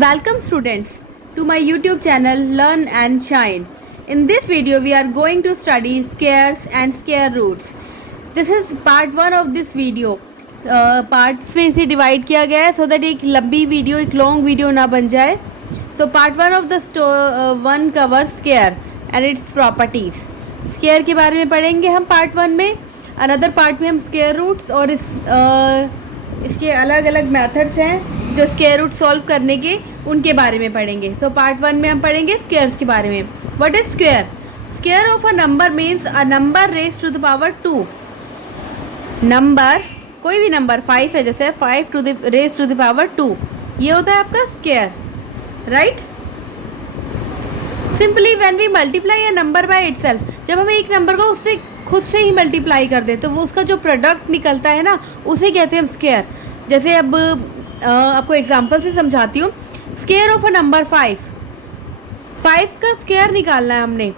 Welcome students to my YouTube channel Learn and Shine. In this video we are going to study squares and square roots. This is part 1 of this video. Parts में इसे divide किया गया है so that एक लंबी video एक long video ना बन जाए. So part 1 of the one cover square and its properties. Square के बारे में पढ़ेंगे हम पार्ट 1 में. अनदर पार्ट में हम स्क्वायर रूट्स और इसके अलग अलग मेथड्स हैं जो स्क्वायर रूट सॉल्व करने के उनके बारे में पढ़ेंगे. सो पार्ट 1 में हम पढ़ेंगे स्क्वायर्स के बारे में. What is square? Square of a number means a number raise to the power 2. Number कोई भी नंबर 5 है, जैसे 5 to the raise to the power 2, ये होता है आपका square, right. Simply when we multiply a number by itself, जब हम एक नंबर को उससे खुद से ही मल्टीप्लाई कर दे तो वो उसका जो प्रोडक्ट निकलता है ना उसे कहते हैं हम स्क्वायर. जैसे अब आपको एग्जांपल से समझाती हूँ. स्क्वायर ऑफ अ नंबर 5 का स्क्वायर निकालना है हमने,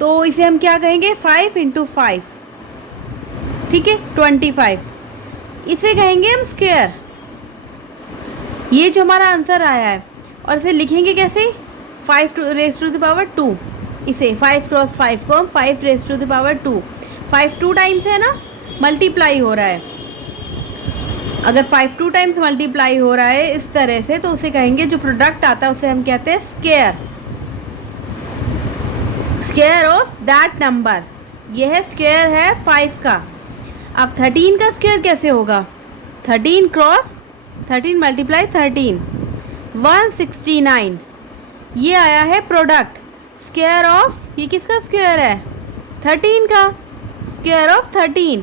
तो इसे हम क्या कहेंगे? 5 इंटू 5, ठीक है, 25. इसे कहेंगे हम स्क्वायर. ये जो हमारा आंसर आया है, और इसे लिखेंगे कैसे? 5 रेज टू द पावर 2. इसे 5 क्रॉस 5 को हम 5 raise to the power 2. 5 2 times है ना, मल्टीप्लाई हो रहा है. अगर 5 2 टाइम्स मल्टीप्लाई हो रहा है इस तरह से, तो उसे कहेंगे, जो प्रोडक्ट आता है उसे हम कहते हैं square. Square of that number. यह स्क्वायर है 5 का. अब 13 का स्क्वायर कैसे होगा? 13 क्रॉस 13 मल्टीप्लाई 13, 169. ये आया है प्रोडक्ट. स्क्वायर ऑफ, ये किसका स्क्वायर है? 13 का. स्क्वायर ऑफ 13,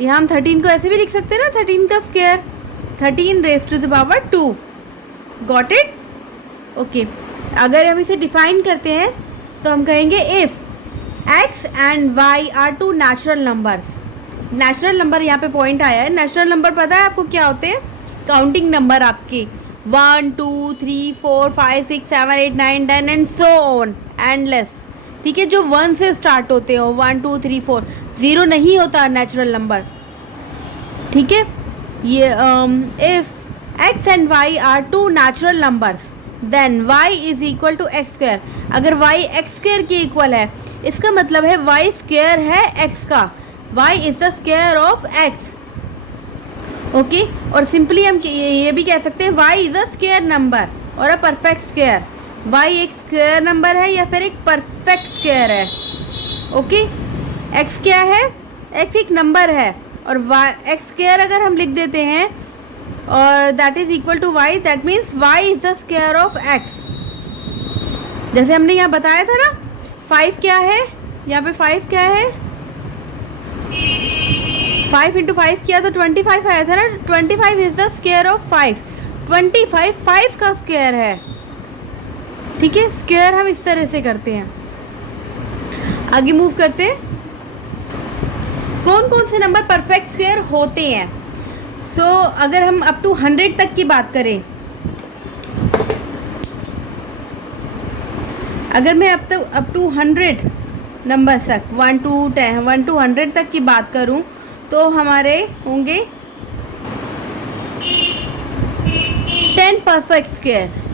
यहाँ हम 13 को ऐसे भी लिख सकते हैं ना, 13 का square, 13 raise to the power 2. Got it? Okay. अगर हम इसे डिफाइन करते हैं तो हम कहेंगे if x and y are two natural numbers. Natural number यहाँ पे पॉइंट आया है. नेचुरल नंबर पता है आपको क्या होते हैं? काउंटिंग नंबर आपके 1 2 3 4 5 6 7 8 9 10 एंड सो ऑन, एंडलेस. ठीक है, जो 1 से स्टार्ट होते हो, 1 2 3 4. 0 नहीं होता नेचुरल नंबर, ठीक है. ये if x and y are two natural numbers then y is equal to X square. अगर y एक्स स्क्वायर के इक्वल है, इसका मतलब है y स्क्वायर है x का. y is the square of x. Okay. और सिंपली हम ये भी कह सकते हैं y is a square number और अ परफेक्ट स्क्वायर. y एक स्क्वायर नंबर है या फिर एक परफेक्ट स्क्वायर है. ओके. x क्या है? x एक नंबर है, और x स्क्वायर अगर हम लिख देते हैं और that is equal to y, that means y is the square of x. जैसे हमने यहाँ बताया था ना, 5 क्या है? यहाँ पे 5 क्या है? 5 इंटू 5 किया तो 25 आया था ना. 25 इज द स्क्वायर ऑफ 5. 25 5 का स्क्वायर है, ठीक है. स्क्वायर हम इस तरह से करते हैं. आगे मूव करते हैं. कौन कौन से नंबर परफेक्ट स्क्वायर होते हैं? सो अगर हम अप टू 100 तक की बात करें, अगर मैं अप टू 100 नंबर तक 1 to 100 तक की बात करूं, तो हमारे होंगे 10 परफेक्ट स्क्वायर्स.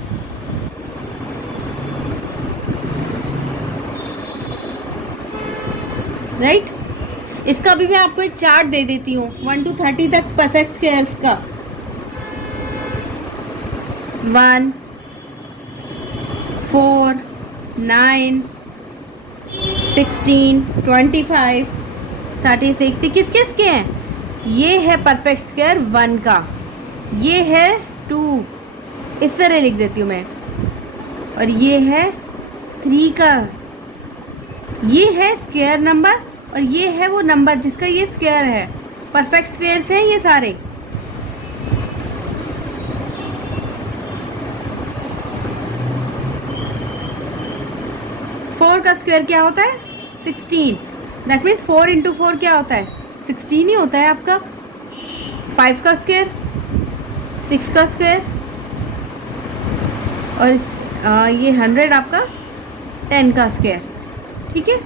राइट. इसका भी मैं आपको एक चार्ट दे देती हूँ 1 to 30 तक परफेक्ट स्क्वायर्स का. 1 4 9 16 25 36. ये किस किस के हैं? ये है परफेक्ट स्क्वायर 1 का, ये है 2, इस तरह लिख देती हूँ मैं, और ये है 3 का. ये है स्क्वायर नंबर, और ये है वो नंबर जिसका ये स्क्वायर है. परफेक्ट स्क्वायर्स हैं ये सारे. फोर का स्क्वायर क्या होता है? 16. दैट मीन्स 4 इंटू 4 क्या होता है? 16 ही होता है आपका. 5 का स्क्वायर, 6 का स्क्वायर, और ये 100 आपका 10 का स्क्वायर. ठीक है.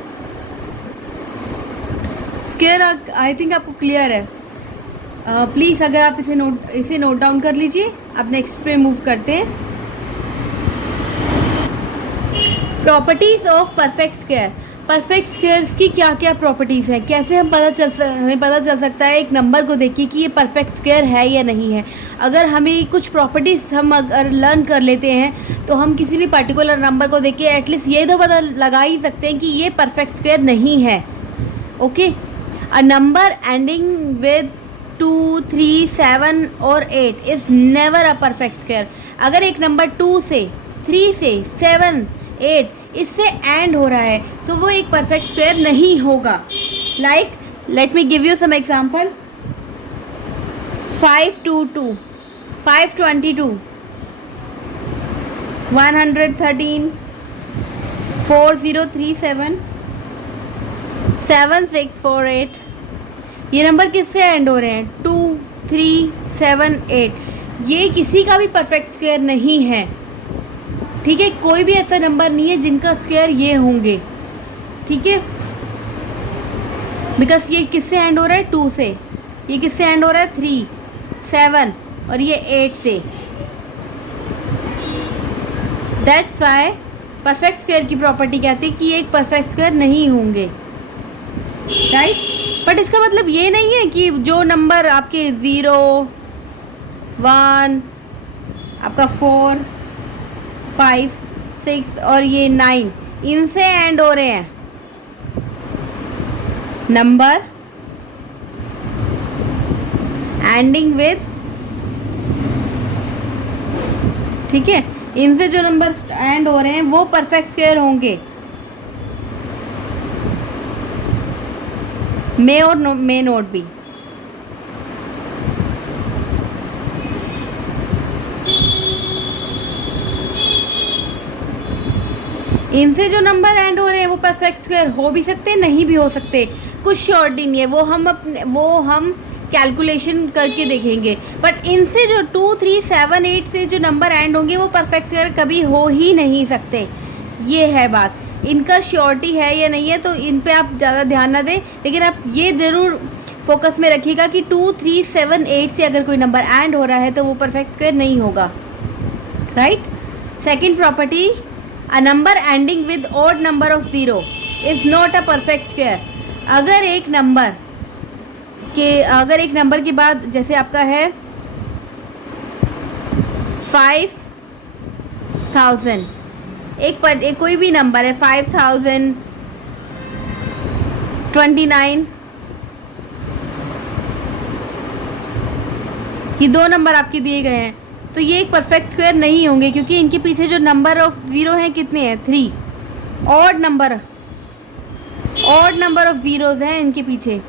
स्क्वायर आई थिंक आपको क्लियर है. प्लीज़ अगर आप इसे नोट डाउन कर लीजिए. अब नेक्स्ट पे मूव करते हैं. Properties of perfect square. Perfect squares की क्या क्या प्रॉपर्टीज़ हैं, कैसे हमें पता चल सकता है एक नंबर को देख के कि ये परफेक्ट स्क्वायर है या नहीं है। अगर हमें कुछ प्रॉपर्टीज़ हम अगर लर्न कर लेते हैं तो हम किसी भी पर्टिकुलर नंबर को देख के एटलीस्ट ये तो पता लगा ही सकते हैं कि ये परफेक्ट स्क्वायर नहीं है। Okay, a number ending with 2, 3, 7 और 8 is never a perfect square. अगर एक नंबर 2 से, 3 से, 7, 8 इससे एंड हो रहा है तो वो एक परफेक्ट स्क्वायर नहीं होगा। Like let me give you some example. 522, 522, 113, 4037, 7648। ये नंबर किससे एंड हो रहे हैं? 2, 3, 7, 8। ये किसी का भी परफेक्ट स्क्वायर नहीं है। ठीक है, कोई भी ऐसा नंबर नहीं है जिनका स्क्वायर ये होंगे। ठीक है, बिकॉज ये किससे एंड हो रहा है? 2 से। ये किससे एंड हो रहा है? 3, 7 और ये 8 से। दैट्स वाई परफेक्ट स्क्वायर की प्रॉपर्टी कहती है कि ये एक परफेक्ट स्क्वायर नहीं होंगे। राइट, बट इसका मतलब ये नहीं है कि जो नंबर आपके 0, 1, आपका 4, 5, 6 और ये 9 इनसे एंड हो रहे हैं। नंबर एंडिंग विद, ठीक है, इनसे जो नंबर एंड हो रहे हैं वो परफेक्ट स्क्वायर होंगे। मे और मे नोट बी। इनसे जो नंबर एंड हो रहे हैं वो परफेक्ट स्क्वायर हो भी सकते हैं, नहीं भी हो सकते, कुछ श्योरिटी नहीं है। वो हम कैलकुलेशन करके देखेंगे। बट इनसे जो 2, 3, 7, 8 से जो नंबर एंड होंगे वो परफेक्ट स्क्वायर कभी हो ही नहीं सकते। ये है बात। इनका श्योरिटी है या नहीं है तो इन पे आप ज़्यादा ध्यान ना दें, लेकिन आप ये ज़रूर फोकस में रखिएगा कि 2, 3, 7, 8 से अगर कोई नंबर एंड हो रहा है तो वो परफेक्ट स्क्वायर नहीं होगा। Right. Second property, a number ending with odd number of 0 is not a perfect square. अगर एक नंबर के बाद जैसे आपका है 5000, एक कोई भी नंबर है 5029, ये दो नंबर आपके दिए गए हैं तो ये एक परफेक्ट स्क्वायर नहीं होंगे, क्योंकि इनके पीछे जो नंबर ऑफ 0 हैं कितने हैं? 3। ऑड नंबर ऑफ ज़ीरोज़ हैं इनके पीछे।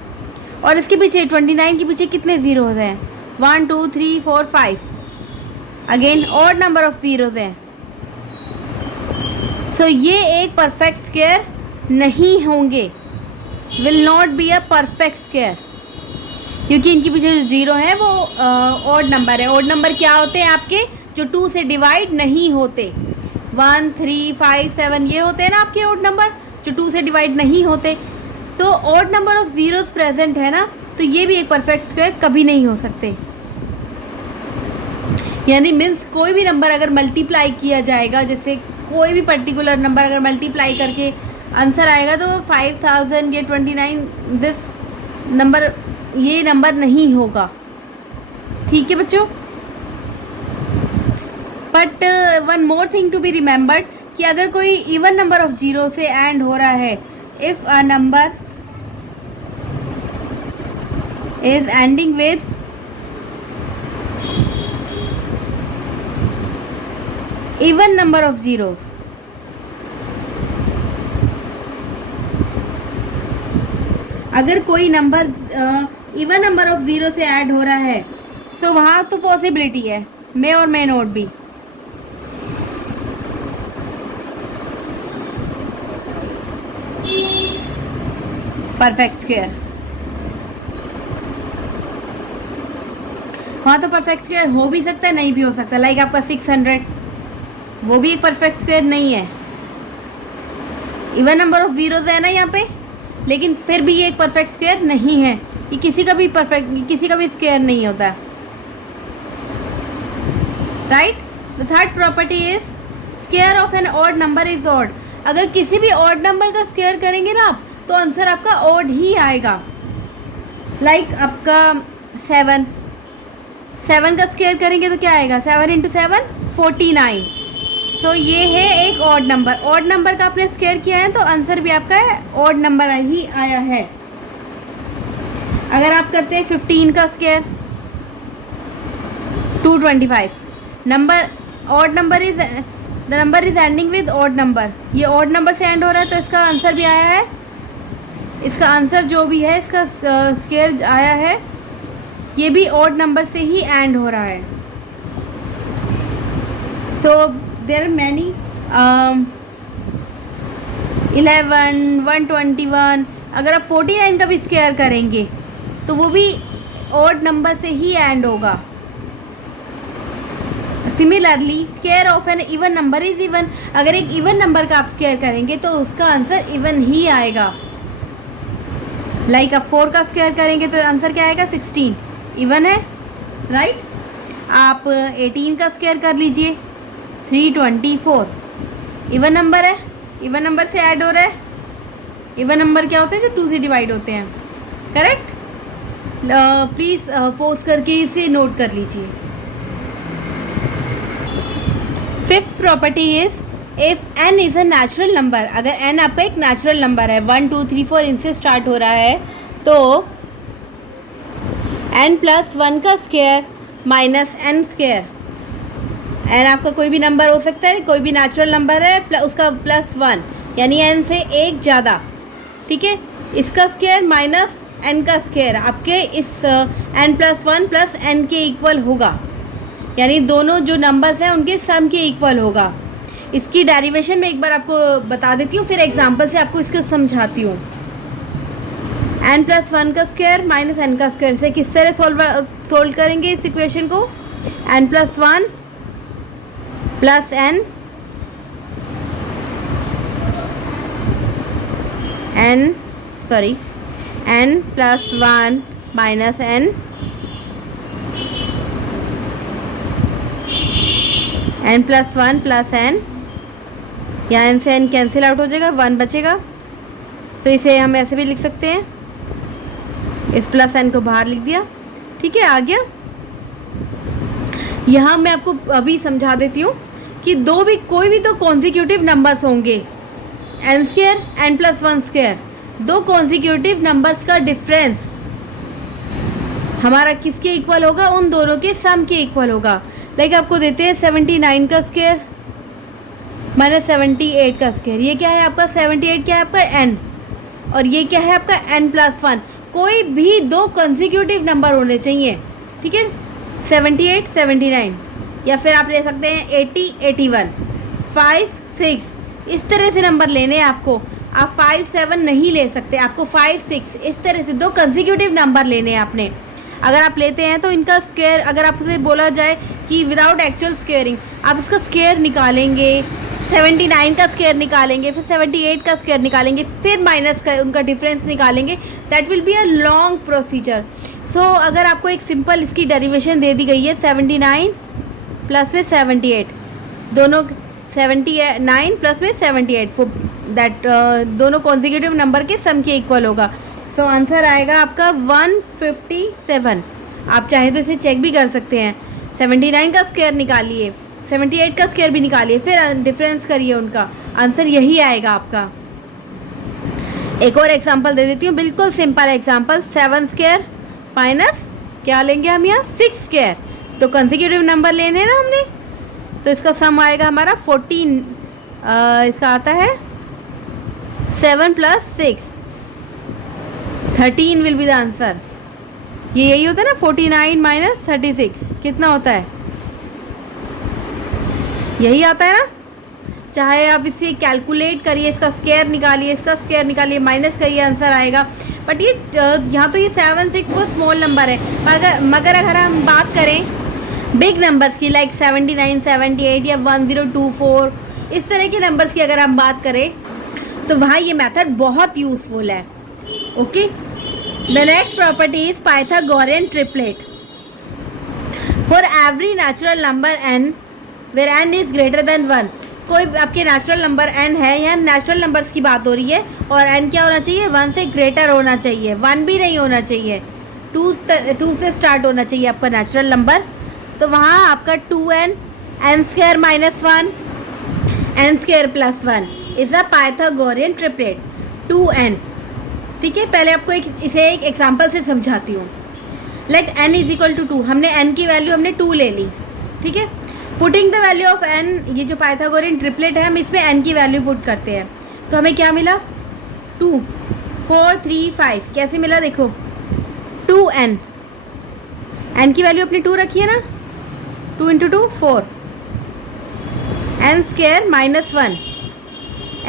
और इसके पीछे 29 के पीछे कितने ज़ीरोज़ हैं? 1, 2, 3, 4, 5। Again odd number of zeros हैं। सो ये एक परफेक्ट स्क्वायर नहीं होंगे, will not be a perfect square, क्योंकि इनके पीछे जो 0 है वो ऑड नंबर है। ऑड नंबर क्या होते हैं आपके? जो 2 से डिवाइड नहीं होते। 1, 3, 5, 7 ये होते हैं ना आपके ऑड नंबर जो 2 से डिवाइड नहीं होते। तो odd number of zeros present है ना, तो ये भी एक परफेक्ट स्क्वायर कभी नहीं हो सकते। यानी मीन्स कोई भी नंबर अगर मल्टीप्लाई किया जाएगा, जैसे कोई भी पर्टिकुलर नंबर अगर मल्टीप्लाई करके आंसर आएगा तो 5000 या 29 दिस नंबर, ये नंबर नहीं होगा। ठीक है बच्चों। But one more thing to be remembered कि अगर कोई इवन नंबर ऑफ 0 से एंड हो रहा है, if a number is ending with even number of zeros, अगर कोई नंबर इवन नंबर ऑफ 0 से ऐड हो रहा है सो वहाँ तो पॉसिबिलिटी है मे और may not be. Perfect square, वहाँ तो परफेक्ट स्क्वायर हो भी सकता है, नहीं भी हो सकता। लाइक आपका 600, वो भी एक परफेक्ट स्क्वायर नहीं है। इवन नंबर ऑफ ज़ीरोज़ है ना यहाँ पे, लेकिन फिर भी ये एक परफेक्ट स्क्वायर नहीं है। ये किसी का भी स्क्वायर नहीं होता। Right. The third property is square of an odd number is odd. अगर किसी भी ऑड नंबर का स्क्वायर करेंगे ना आप, तो आंसर आपका ऑड ही आएगा। लाइक आपका 7 का स्क्वायर करेंगे तो क्या आएगा, 7 इंटू 7 49। सो ये है एक ऑड नंबर। ऑड नंबर का आपने स्क्वायर किया है तो आंसर भी आपका ऑड नंबर ही आया है। अगर आप करते हैं 15 का square 225, number odd number is the number is ending with odd number, ये ऑड नंबर से एंड हो रहा है तो इसका आंसर भी आया है। इसका आंसर जो भी है इसका स्क्वायर आया है, ये भी ऑड नंबर से ही एंड हो रहा है। So there are many 11 121। अगर आप 49 का भी स्क्वायर करेंगे तो वो भी ऑड नंबर से ही एंड होगा। Similarly square of an even number is even. अगर एक इवन नंबर का आप स्क्वायर करेंगे तो उसका आंसर इवन ही आएगा। लाइक आप 4 का स्क्वायर करेंगे तो आंसर क्या आएगा, 16, इवन है, राइट। आप 18 का स्क्वायर कर लीजिए 324, इवन नंबर है, इवन नंबर से ऐड हो रहा है। इवन नंबर क्या होते हैं, जो 2 से डिवाइड होते हैं, करेक्ट। प्लीज़ पॉज करके इसे नोट कर लीजिए। Fifth property is if n is a natural number. अगर n आपका एक नेचुरल नंबर है, 1 2 3 4 इनसे स्टार्ट हो रहा है, तो n+1 का square minus n square. n आपका कोई भी नंबर हो सकता है, कोई भी नेचुरल नंबर है, उसका +1 यानी n से एक ज़्यादा, ठीक है। इसका स्क्वायर माइनस n का स्क्वायर आपके इस n+1 प्लस n के इक्वल होगा, यानी दोनों जो नंबर्स हैं उनके सम के इक्वल होगा। इसकी डेरिवेशन में एक बार आपको बता देती हूँ, फिर एग्जांपल से आपको इसको समझाती हूँ। n+1 का स्क्वायर माइनस n का स्क्वायर से किस तरह सोल्व करेंगे इस इक्वेशन को, n+1 plus n n+1 minus n n+1 plus n, या n से n कैंसिल आउट हो जाएगा, 1 बचेगा। सो इसे हम ऐसे भी लिख सकते हैं, इस प्लस n को बाहर लिख दिया, ठीक है, आ गया। यहाँ मैं आपको अभी समझा देती हूँ कि कोई भी तो कॉन्जिक्यूटिव नंबर्स होंगे, n स्क्वायर n+1 स्क्वायर, दो कॉन्जिक्यूटिव नंबर्स का डिफरेंस हमारा किसके इक्वल होगा, उन दोनों के सम के इक्वल होगा। लाइक आपको देते हैं 79 का स्क्वायर माइनस 78 का स्क्वायर। ये क्या है आपका, 78 क्या है आपका n, और ये क्या है आपका n+1। कोई भी दो कंसेक्यूटिव नंबर होने चाहिए, ठीक है, 78 79, या फिर आप ले सकते हैं 80 81 5 6, इस तरह से नंबर लेने हैं आपको। आप 5 7 नहीं ले सकते, आपको 5 6 इस तरह से दो कंसेक्यूटिव नंबर लेने हैं आपने। अगर आप लेते हैं तो इनका स्क्वायर, अगर आपसे बोला जाए कि विदाउट एक्चुअल स्क्वेयरिंग आप इसका स्क्वायर निकालेंगे, 79 का स्क्वायर निकालेंगे, फिर 78 का स्क्वायर निकालेंगे, फिर माइनस का उनका डिफरेंस निकालेंगे, that will be a long procedure. So अगर आपको एक सिंपल इसकी डेरिवेशन दे दी गई है, 79 प्लस में 78, दोनों 79 प्लस में 78 दैट दोनों कॉन्जिक्यूटिव नंबर के सम के इक्वल होगा। सो आंसर आएगा आपका 157। आप चाहे तो इसे चेक भी कर सकते हैं, 79 का स्क्वायर निकालिए, 78 का स्क्वायर भी निकालिए, फिर डिफरेंस करिए, उनका आंसर यही आएगा आपका। एक और एग्जांपल दे देती हूँ, बिल्कुल सिंपल एग्जांपल, 7 स्क्वायर माइनस क्या लेंगे हम यहाँ 6 स्क्वायर, तो कंसेक्यूटिव नंबर लेने हैं ना हमने, तो इसका सम आएगा हमारा 14, इसका आता है 7 + 6 13 विल बी द आंसर। ये यही होता है ना, 49 - 36 कितना होता है, यही आता है ना। चाहे आप इसे कैलकुलेट करिए, इसका स्क्वायर निकालिए, इसका स्क्वायर निकालिए, माइनस करिए, आंसर आएगा। बट ये यहाँ तो ये 7 6 वो स्मॉल नंबर है, मगर अगर हम बात करें बिग नंबर्स की, लाइक 79 78 या 1024, इस तरह के नंबर्स की अगर हम बात करें, तो वहाँ ये मेथड बहुत यूज़फुल है। Okay, the next property is Pythagorean triplet. For every natural number n where n is greater than 1, कोई आपके नेचुरल नंबर n है, या नेचुरल नंबर्स की बात हो रही है, और n क्या होना चाहिए, 1 से ग्रेटर होना चाहिए, 1 भी नहीं होना चाहिए, 2 से स्टार्ट होना चाहिए आपका नेचुरल नंबर। तो वहाँ आपका 2n, n square minus 1, n square plus 1 is a Pythagorean triplet 2n। ठीक है, पहले आपको इसे एक एग्जाम्पल से समझाती हूँ। Let n is equal to 2, हमने n की वैल्यू हमने 2 ले ली। ठीक है, putting the value of n, ये जो पाइथागोरियन ट्रिपलेट है हम इसमें n की वैल्यू पुट करते हैं, तो हमें क्या मिला 2, 4, 3, 5। कैसे मिला देखो, 2n, n की वैल्यू अपनी 2 रखी है ना, 2 into 2 4, n square minus 1,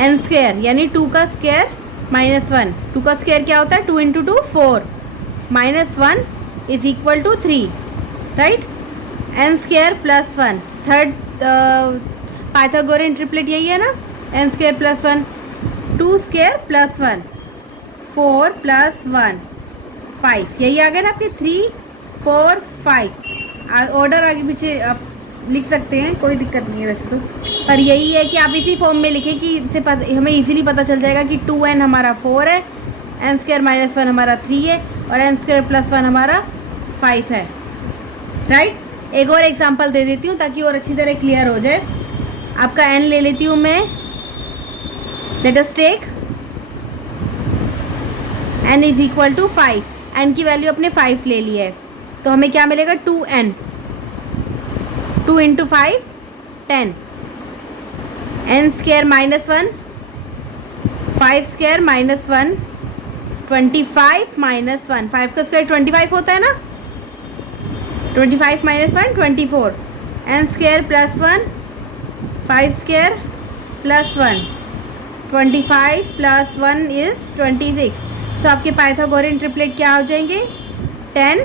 n square यानी 2 का स्क्वायर माइनस 1, 2 का स्क्वायर क्या होता है, 2 into 2 4, minus 1 is equal to 3, right. n square plus 1, third Pythagorean triplet यही है ना, n square plus 1, 2 square plus 1, 4 plus 1 5, यही आ गया ना आपके 3, 4, 5। ऑर्डर आगे पीछे आप लिख सकते हैं, कोई दिक्कत नहीं है वैसे तो, पर यही है कि आप इसी फॉर्म में लिखें कि इससे हमें इजीली पता चल जाएगा कि 2n हमारा 4 है, n स्क्वायर माइनस 1 हमारा 3 है, और n स्क्वायर प्लस 1 हमारा 5 है, राइट। एक और एग्जांपल दे देती हूँ ताकि और अच्छी तरह क्लियर हो जाए। आपका n ले लेती हूँ मैं, let us take n is equal to 5, n की वैल्यू अपने 5 ले ली है, तो हमें क्या मिलेगा 2n, 2 into 5 10, n square minus 1, 5 square minus 1 25 minus 1, 5 का स्क्वायर 25 होता है ना, 25 minus 1 24, n square plus 1, 5 square plus 1, 25 plus 1 is 26। सो आपके पाइथागोरियन ट्रिपलेट क्या हो जाएंगे, 10,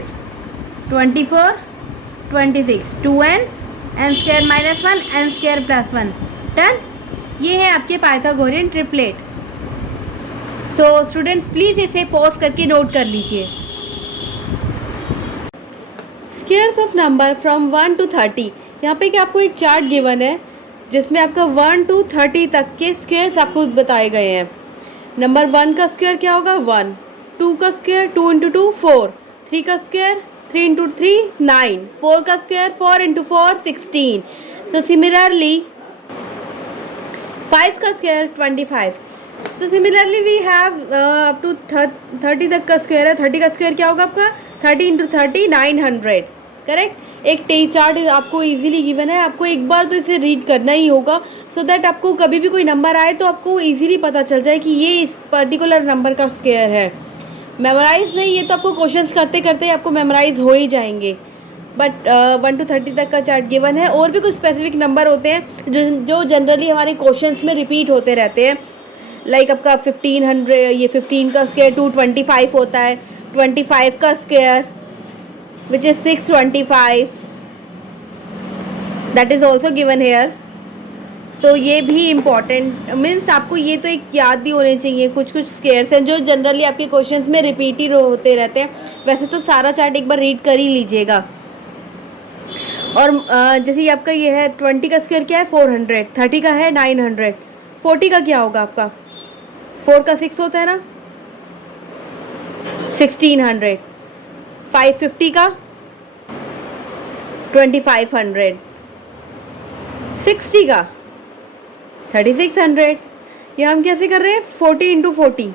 24, 26, 2n, n square minus 1, n square plus 1, done. ये है आपके Pythagorean triplet. So students please इसे पॉज करके नोट कर लीजिए। Squares of number from 1 to 30, यहाँ पे कि आपको एक चार्ट गिवन है जिसमें आपका 1 to 30 तक के स्क्वायर्स आपको बताए गए हैं। नंबर 1 का स्क्वायर क्या होगा 1, 2 का स्क्वायर 2 इंटू 2 4, 3 का स्क्वायर 3 इंटू 3 9, 4 का स्क्वायर 4 इंटू 4 16। सो सिमिलरली 5 का square 25। So similarly we have up to 30 तक का स्क्वायर है, 30 का स्क्वायर क्या होगा आपका 30 इंटू 30 900, करेक्ट। एक चार्ट आपको इजीली गिवन है, आपको एक बार तो इसे रीड करना ही होगा सो दैट आपको कभी भी कोई नंबर आए तो आपको इजीली पता चल जाए कि ये इस पर्टिकुलर नंबर का स्क्वायर है। मेमोराइज नहीं, ये तो आपको क्वेश्चंस करते करते आपको मेमोराइज हो ही जाएंगे, बट 1 to 30 तक का चार्ट गिवन है। और भी कुछ स्पेसिफिक नंबर होते हैं जो जनरली हमारे क्वेश्चंस में रिपीट होते रहते हैं, लाइक आपका 1500, ये 15 का स्क्वायर 225 होता है, 25 का square which is 625, that is also given here। so ये भी इम्पॉर्टेंट मीन्स आपको ये तो एक याद भी होने चाहिए। कुछ कुछ स्क्वायर्स हैं जो जनरली आपके क्वेश्चंस में रिपीट ही होते रहते हैं। वैसे तो सारा चार्ट एक बार रीड कर ही लीजिएगा। और जैसे ये आपका ये है 20 का स्क्वायर क्या है 400, 30 का है 900, 40 का क्या होगा आपका 4 का 6 होता है ना 1600, 550 का 2500, 60 का 3600। ये हम कैसे कर रहे हैं 40 इंटू 40,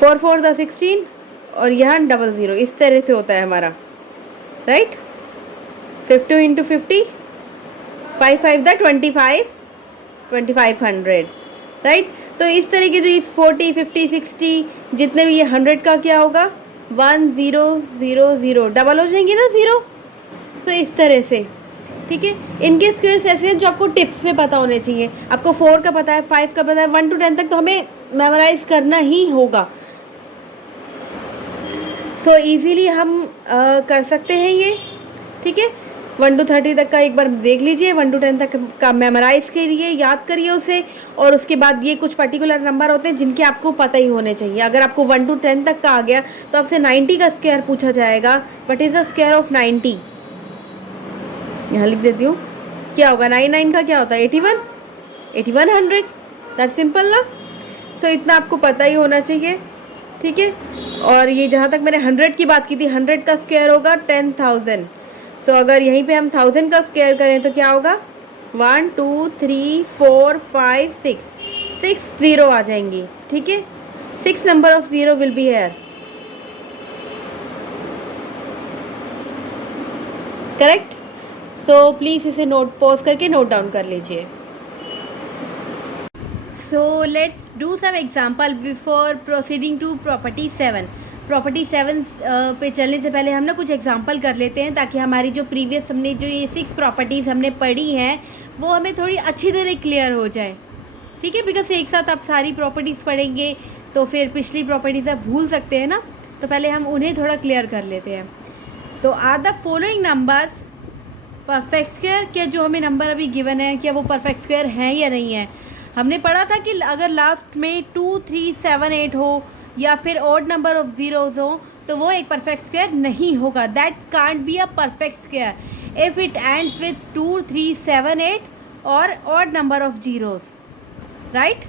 4 4 द 16 और यहाँ 00, इस तरह से होता है हमारा, राइट। 50 into 50, 5 5 the 25, 2500, right. तो इस तरह के जो 40 50 60 जितने भी ये 100 का क्या होगा 1 0 0 0, डबल हो जाएंगे ना 0। सो इस तरह से, ठीक है। इनके स्क्वायर्स ऐसे हैं जो आपको टिप्स में पता होने चाहिए। आपको 4 का पता है, 5 का पता है, 1 to 10 तक तो हमें मेमोराइज करना ही होगा। सो इजीली हम कर सकते हैं ये, ठीक है। 1 to 30 तक का एक बार देख लीजिए, 1 to 10 तक का मेमोराइज करिए, याद करिए उसे। और उसके बाद ये कुछ पर्टिकुलर नंबर होते हैं जिनके आपको पता ही होने चाहिए। अगर आपको 1 to 10 तक का आ गया तो आपसे 90 का स्क्वायर पूछा जाएगा, what is the square of 90। यहाँ लिख देती हूँ। क्या होगा 99 का क्या होता है 81, 8100, दैट सिंपल ना। सो इतना आपको पता ही होना चाहिए, ठीक है। और ये जहाँ तक मैंने 100 की बात की थी, 100 का स्क्वायर होगा 10,000। सो अगर यहीं पे हम 1000 का स्क्वायर करें तो क्या होगा 1 2 3 4 5 6 0 आ जाएंगी, ठीक है। 6 number of 0 will be here, correct. So please इसे नोट पॉज करके नोट डाउन कर लीजिए। So let's do some example before proceeding to property 7। Property 7 पे चलने से पहले हम ना कुछ एग्जाम्पल कर लेते हैं, ताकि हमारी जो प्रीवियस हमने जो ये 6 प्रॉपर्टीज़ हमने पढ़ी हैं वो हमें थोड़ी अच्छी तरह क्लियर हो जाए, ठीक है। बिकॉज एक साथ आप सारी प्रॉपर्टीज़ पढ़ेंगे तो फिर पिछली प्रॉपर्टीज़ आप भूल सकते हैं ना, तो पहले हम उन्हें थोड़ा क्लियर कर लेते हैं। तो are the following numbers perfect square? क्या जो हमें नंबर अभी गिवन है क्या वो परफेक्ट स्क्वायर हैं या नहीं है? हमने पढ़ा था कि अगर लास्ट में 2 3 7 8 हो या फिर ऑड नंबर ऑफ ज़ीरोज़ हो तो वो एक परफेक्ट स्क्वायर नहीं होगा। That can't be a perfect square if it ends with 2 3 7 8 or odd number of zeros, right.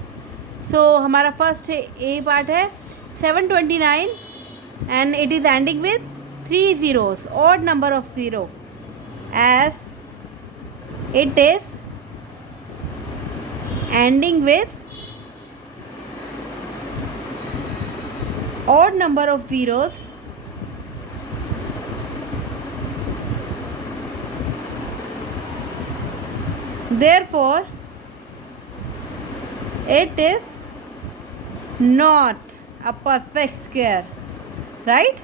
So हमारा फर्स्ट ए पार्ट है 729 and it is ending with 3 zeros, odd number of 0, as it is ending with odd number of zeros, therefore it is not a perfect square, right?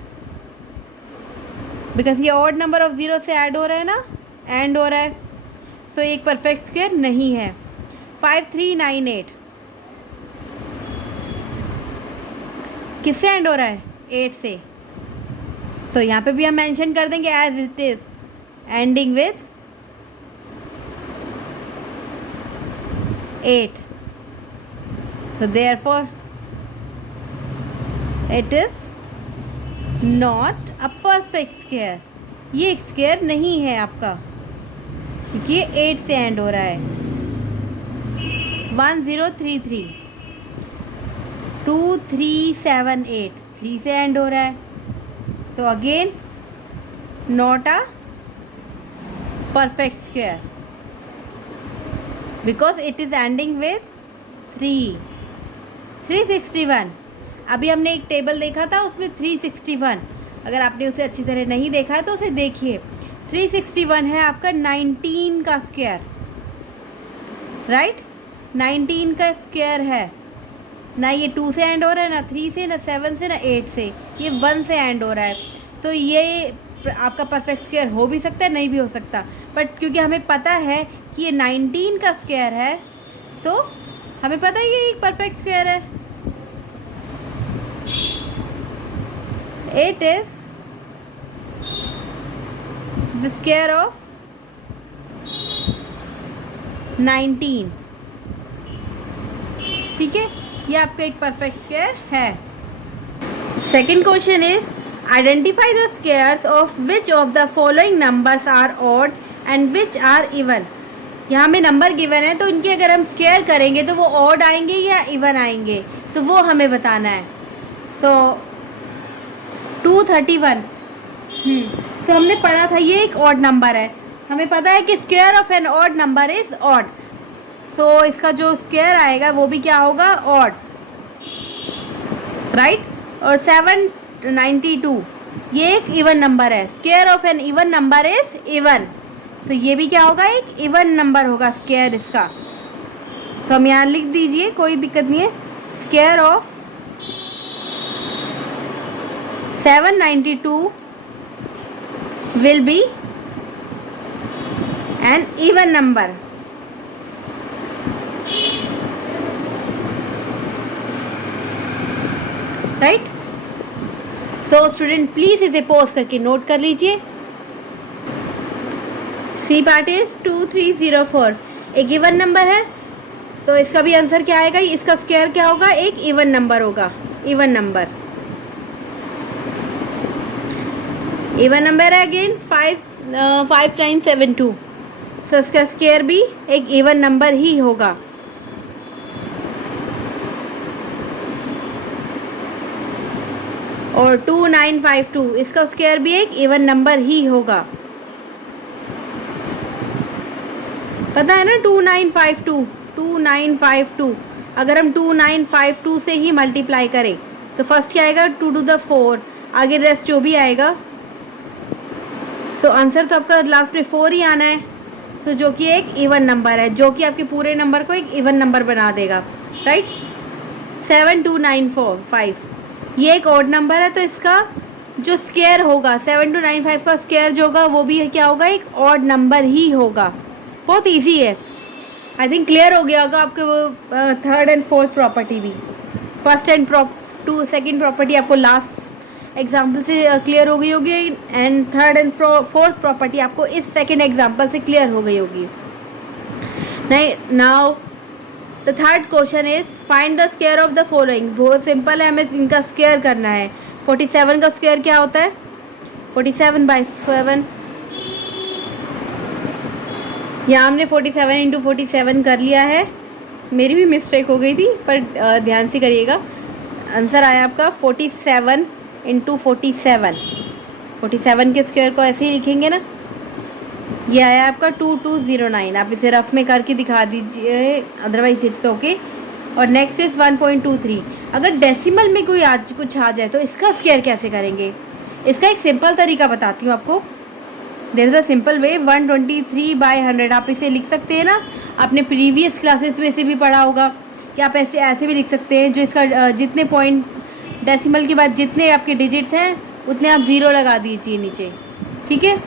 Because ये odd number of zero से add हो रहा है ना, and हो रहा है, सो एक परफेक्ट स्क्वायर नहीं है। 5398 किससे एंड हो रहा है 8 से, सो यहाँ पे भी हम मेंशन कर देंगे as it is ending with 8, so therefore it is not a perfect square. ये एक स्क्वायर नहीं है आपका, क्योंकि ये 8 से एंड हो रहा है। 1033 2378 3 से एंड हो रहा है, so again not a perfect square because it is ending with 3। 361 अभी हमने एक टेबल देखा था उसमें 361, अगर आपने उसे अच्छी तरह नहीं देखा है तो उसे देखिए। 361 है आपका 19 का स्क्वायर, राइट। 19 का स्क्वायर है ना, ये 2 से एंड हो रहा है, ना 3 से, ना 7 से, ना 8 से, ये 1 से एंड हो रहा है। सो ये आपका परफेक्ट स्क्वायर हो भी सकता है, नहीं भी हो सकता, बट क्योंकि हमें पता है कि ये 19 का स्क्वायर है, सो हमें पता है ये एक परफेक्ट स्क्वायर है। It is the square of 19, ठीक है, ये आपका एक परफेक्ट स्क्वायर है। Second question is identify the squares of which of the following numbers are odd and which are even. यहाँ में नंबर गिवन है तो इनके अगर हम स्क्वायर करेंगे तो वो ऑड आएंगे या इवन आएंगे, तो वो हमें बताना है। सो 231 तो हमने पढ़ा था ये एक ऑड नंबर है, हमें पता है कि square of an odd number is odd, so इसका जो स्क्वायर आएगा वो भी क्या होगा ऑड, राइट। और 792 ये एक इवन नंबर है, square of an even number is even, so ये भी क्या होगा एक इवन नंबर होगा स्क्वायर इसका। सो हम यहाँ लिख दीजिए, कोई दिक्कत नहीं है। Square of 792 will be an even number, right? So student please इसे पॉज करके नोट कर लीजिए। सी पार्ट इज 2304 एक इवन नंबर है, तो इसका भी आंसर क्या आएगा, इसका स्क्वायर क्या होगा, एक इवन नंबर होगा, इवन नंबर। इवन नंबर है अगेन 5972 सो इसका स्क्वायर भी एक इवन नंबर ही होगा। और 2952 इसका स्क्वायर भी एक इवन नंबर ही होगा। पता है ना 2952 अगर हम 2952 से ही मल्टीप्लाई करें तो फर्स्ट क्या आएगा 2 to the 4, आगे रेस्ट जो भी आएगा। सो आंसर तो आपका लास्ट में 4 ही आना है। सो जो कि एक इवन नंबर है, जो कि आपके पूरे नंबर को एक इवन नंबर बना देगा, राइट। 72945 ये एक ऑड नंबर है, तो इसका जो स्क्वायर होगा 7295 का स्क्वायर जो होगा वो भी क्या होगा, एक ऑड नंबर ही होगा। बहुत इजी है। आई थिंक क्लियर हो गया होगा आपके वो थर्ड एंड फोर्थ प्रॉपर्टी भी। फर्स्ट एंड सेकंड प्रॉपर्टी आपको लास्ट एग्जाम्पल से क्लियर हो गई होगी, and third and fourth property आपको इस सेकंड एग्जाम्पल से क्लियर हो गई होगी। Now the third question is find the square of the following. बहुत सिंपल है, हमें इनका स्क्वायर करना है। 47 का स्क्वायर क्या होता है, 47/7। यहाँ हमने 47 × 47 कर लिया है। मेरी भी मिस्टेक हो गई थी, पर ध्यान से करिएगा। आंसर आया आपका 47 × 47। 47 के स्क्वायर को ऐसे ही लिखेंगे ना। ये आया आपका 2209। आप इसे रफ में करके दिखा दीजिए, अदरवाइज इट्स ओके। और नेक्स्ट इज 1.23। अगर डेसिमल में कोई आज कुछ आ जाए तो इसका स्क्वायर कैसे करेंगे। इसका एक सिंपल तरीका बताती हूँ आपको। There is a simple way, 123/100 आप इसे लिख सकते हैं ना। आपने प्रीवियस क्लासेस में से भी पढ़ा होगा कि आप ऐसे भी लिख सकते हैं। जो इसका जितने पॉइंट डेसिमल के बाद जितने आपके डिजिट्स हैं उतने आप ज़ीरो लगा दीजिए नीचे, ठीक है।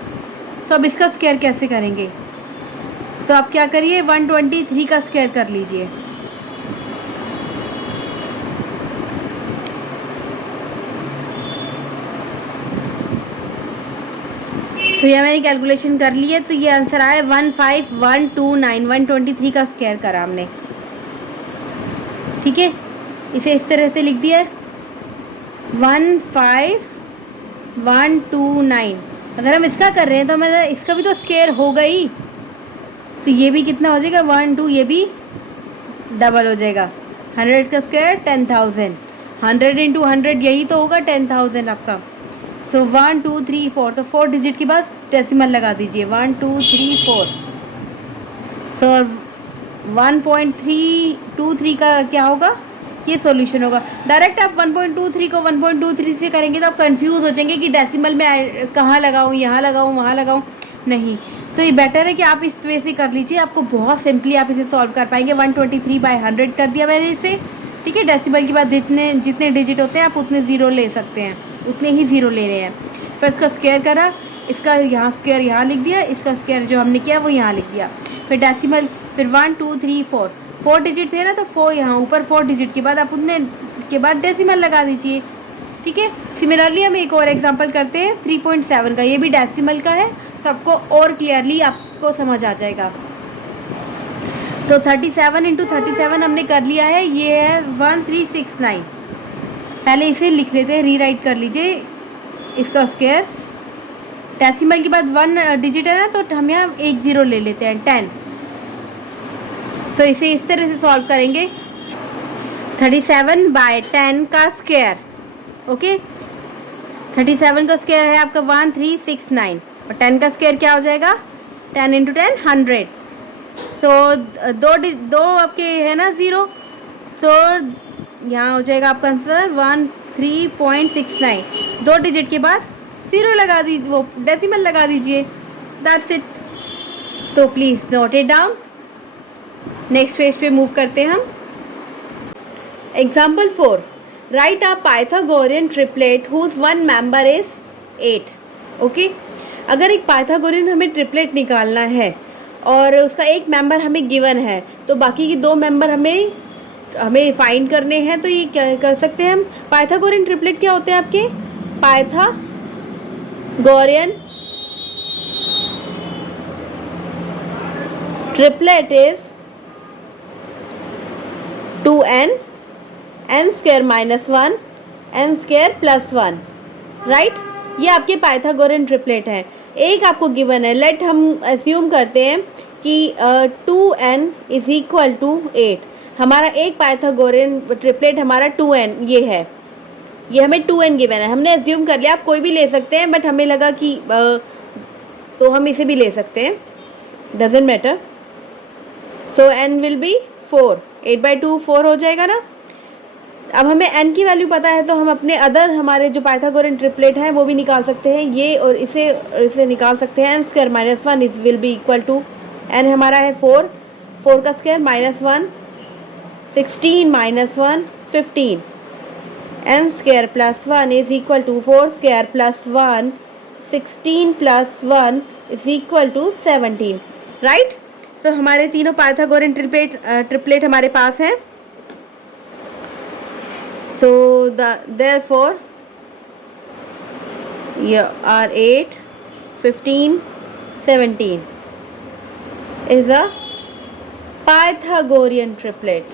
सो अब इसका स्क्वायर कैसे करेंगे। सो आप क्या करिए, 123 का स्क्वायर कर लीजिए। तो यह मैंने कैलकुलेशन कर ली है, तो ये आंसर आया 15129। 123 का स्क्वायर करा हमने, ठीक है। इसे इस तरह से लिख दिया है 15129। अगर हम इसका कर रहे हैं तो हमारा इसका भी तो स्क्वायर होगा ही। तो ये भी कितना हो जाएगा 1 2, ये भी डबल हो जाएगा। 100 का स्क्वायर 10,000, 100 × 100 यही तो होगा 10,000 आपका। सो 1 2 3 4, तो 4 डिजिट के बाद डेसिमल लगा दीजिए 1 2 3 4। सो 1.323 का क्या होगा, ये सॉल्यूशन होगा। डायरेक्ट आप 1.23 को 1.23 से करेंगे तो आप कंफ्यूज हो जाएंगे कि डेसिमल में कहाँ लगाऊँ, यहाँ लगाऊँ, वहाँ लगाऊँ, नहीं। सो ये बेटर है कि आप इस वे से कर लीजिए, आपको बहुत सिंपली आप इसे सॉल्व कर पाएंगे। 123/100 कर दिया मैंने इसे, ठीक है। डेसिमल के बाद जितने डिजिट होते हैं आप उतने ज़ीरो ले सकते हैं, उतने ही ज़ीरो ले रहे हैं। फिर इसका स्क्वायर करा, इसका यहाँ स्क्वायर यहाँ लिख दिया, इसका स्क्वायर जो हमने किया वो यहाँ लिख दिया। फिर डेसिमल, फिर 1 2 3 4, 4 डिजिट थे ना, तो 4 यहाँ ऊपर, 4 डिजिट के बाद आप उतने के बाद डेसिमल लगा दीजिए, ठीक है। सिमिलरली हम एक और एग्जांपल करते हैं 3.7 का। ये भी डेसिमल का है, सबको और क्लियरली आपको समझ आ जाएगा। तो 37 × 37 हमने कर लिया है, ये है 1369। पहले इसे लिख लेते हैं, रीराइट कर लीजिए इसका स्क्वायर। डेसिमल के बाद 1 डिजिट है ना, तो हम यहाँ 1 0 ले लेते हैं, 10। सो इसे इस तरह से सॉल्व करेंगे, 37/10 का स्क्वायर, ओके। 37 का स्क्वायर है आपका 1369, और 10 का स्क्वायर क्या हो जाएगा 10 × 10 100। सो दो आपके है ना ज़ीरो, तो यहाँ हो जाएगा आपका आंसर 13.69। 2 डिजिट के बाद ज़ीरो लगा दीजिए, वो डेसिमल लगा दीजिए, that's it. So please note it down. Next page पे मूव करते हैं हम। Example 4, write a Pythagorean triplet whose one member is 8, okay. अगर एक पाइथागोरियन हमें ट्रिपलेट निकालना है और उसका एक मेंबर हमें गिवन है, तो बाकी के 2 मेंबर हमें फाइंड करने हैं। तो ये क्या कर सकते हैं हम, पाइथागोरियन ट्रिपलेट क्या होते हैं आपके, Pythagorean triplet is 2n, n² -1, n² +1, right. ये आपके पाइथागोरियन ट्रिपलेट हैं। एक आपको गिवन है, लेट हम अस्यूम करते हैं कि 2n इज इक्वल टू 8। हमारा एक पाइथागोरियन ट्रिपलेट हमारा 2n ये है, ये हमें 2n गिवन है, हमने एज्यूम कर लिया, आप कोई भी ले सकते हैं, बट हमें लगा कि तो हम इसे भी ले सकते हैं, doesn't matter. So n will B 4, 8/2 4 हो जाएगा ना। अब हमें n की वैल्यू पता है तो हम अपने अदर हमारे जो पाइथागोरियन ट्रिपलेट हैं वो भी निकाल सकते हैं, ये और इसे निकाल सकते हैं। n square minus 1 is will be equal to, n हमारा है 4, 4 का square minus 1, 16 minus 1 15, n square plus 1 is equal to 4 square plus 1 16 plus 1 is equal to 17, right. So हमारे तीनों पाइथागोरियन ट्रिपलेट हमारे पास हैं। So therefore are 8, 15, 17 is a Pythagorean triplet.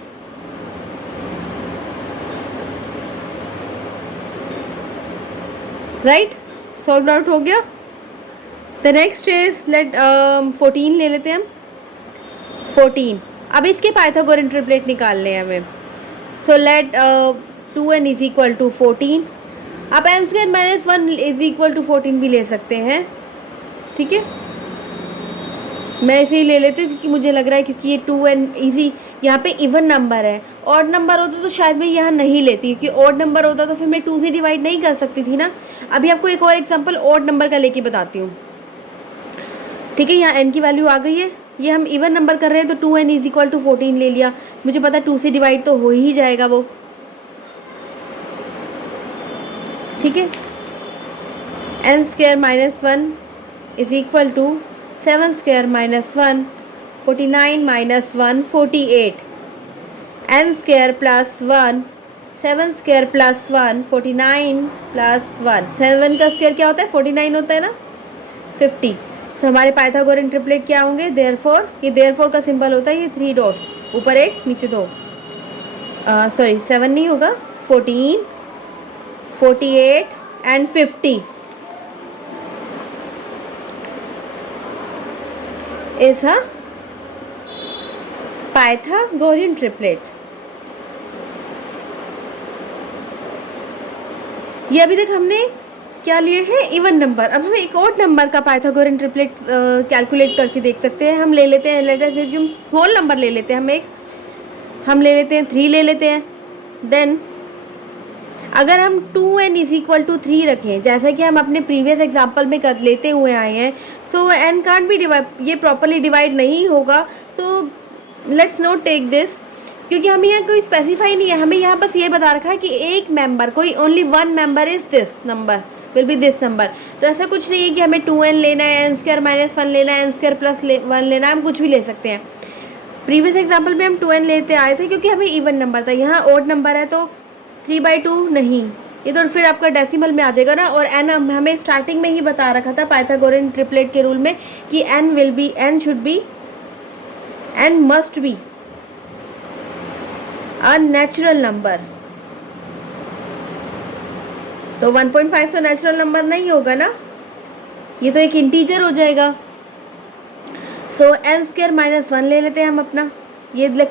Right? Solved out हो गया। The next is let 14 ले लेते हैं हम। 14 अब इसके पाइथागोरियन ट्रिपलेट निकालने हैं हमें। So let 2n इज इक्वल टू 14। आप n square minus 1 is equal to 14 भी ले सकते हैं, ठीक है। मैं इसे ही ले लेती हूँ क्योंकि मुझे लग रहा है, क्योंकि ये 2n इजी यहाँ पे इवन नंबर है। ऑड नंबर होता तो शायद मैं यहाँ नहीं लेती, क्योंकि ऑड नंबर होता तो फिर मैं 2 से डिवाइड नहीं कर सकती थी ना। अभी आपको एक और एग्जाम्पल ऑड नंबर का लेके बताती हूँ, ठीक है। यहाँ n की वैल्यू आ गई है, ये हम इवन नंबर कर रहे हैं तो 2n इज इक्वल टू 14 ले लिया। मुझे पता 2 से डिवाइड तो हो ही जाएगा वो, ठीक है। n square minus 1 is equal to 7 square minus 1 49 minus 1 48, n square plus 1 7 square plus 1 49 plus 1, 7 का स्क्वायर क्या होता है 49 होता है ना, 50। सो हमारे पाइथागोरियन ट्रिपलेट क्या होंगे, देयरफॉर, ये देयरफॉर का सिंबल होता है ये 3 डॉट्स, ऊपर एक नीचे 2, सॉरी 7 नहीं होगा, 14 48 and 50 is a Pythagorean triplet। ये अभी तक हमने क्या लिए हैं, इवन नंबर। अब हम एक और नंबर का पाइथागोरियन ट्रिपलेट कैलकुलेट करके देख सकते हैं। हम ले लेते हैं, let us assume small number ले लेते हैं, हम ले लेते हैं 3 ले लेते हैं। देन अगर हम 2n इज इक्वल टू 3 रखें, जैसा कि हम अपने प्रीवियस एग्जाम्पल में कर लेते हुए आए हैं, सो n कांट बी डिवाइड, ये प्रॉपरली डिवाइड नहीं होगा। तो लेट्स नोट टेक दिस, क्योंकि हमें यहाँ कोई स्पेसिफाई नहीं है, हमें यहाँ बस ये बता रखा है कि एक मेंबर, कोई only one member is this number will be this number. तो ऐसा कुछ नहीं है कि हमें 2n लेना है, n स्क्वायर माइनस 1 लेना है, n स्क्वायर प्लस 1 लेना है, हम कुछ भी ले सकते हैं। प्रीवियस एग्जाम्पल में हम 2n लेते आए थे क्योंकि हमें इवन नंबर था। यहाँ ऑड नंबर है तो 3/2 नहीं, ये तो फिर आपका डेसिमल में आ जाएगा ना। और n हमें स्टार्टिंग में ही बता रखा था पाइथागोरियन ट्रिपलेट के रूल में कि n should be, n must be a natural number. तो 1.5 तो नेचुरल नंबर नहीं होगा ना, ये तो एक इंटीजर हो जाएगा। सो n स्क्वायर माइनस 1 ले लेते हैं हम अपना, ये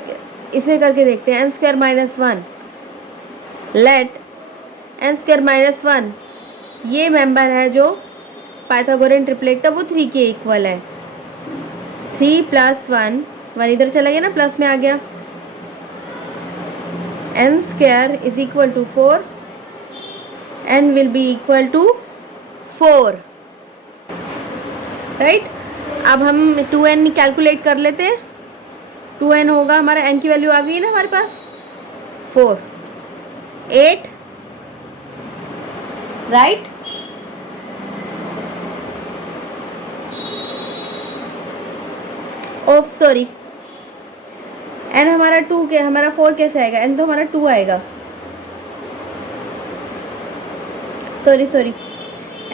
इसे करके देखते हैं। n square minus 1 let n square minus 1, ये मेंबर है जो पाइथागोरियन ट्रिपलेट का, वो 3 के इक्वल है। 3 प्लस 1, 1 इधर चला गया ना, प्लस में आ गया। n square is equal to 4, n will be equal to 4, right. अब हम 2n कैलकुलेट कर लेते हैं। 2n होगा हमारा, n की वैल्यू आ गई ना हमारे पास 4 8, राइट। ओह सॉरी, n हमारा 2 के, हमारा 4 कैसे आएगा, n तो हमारा 2 आएगा, सॉरी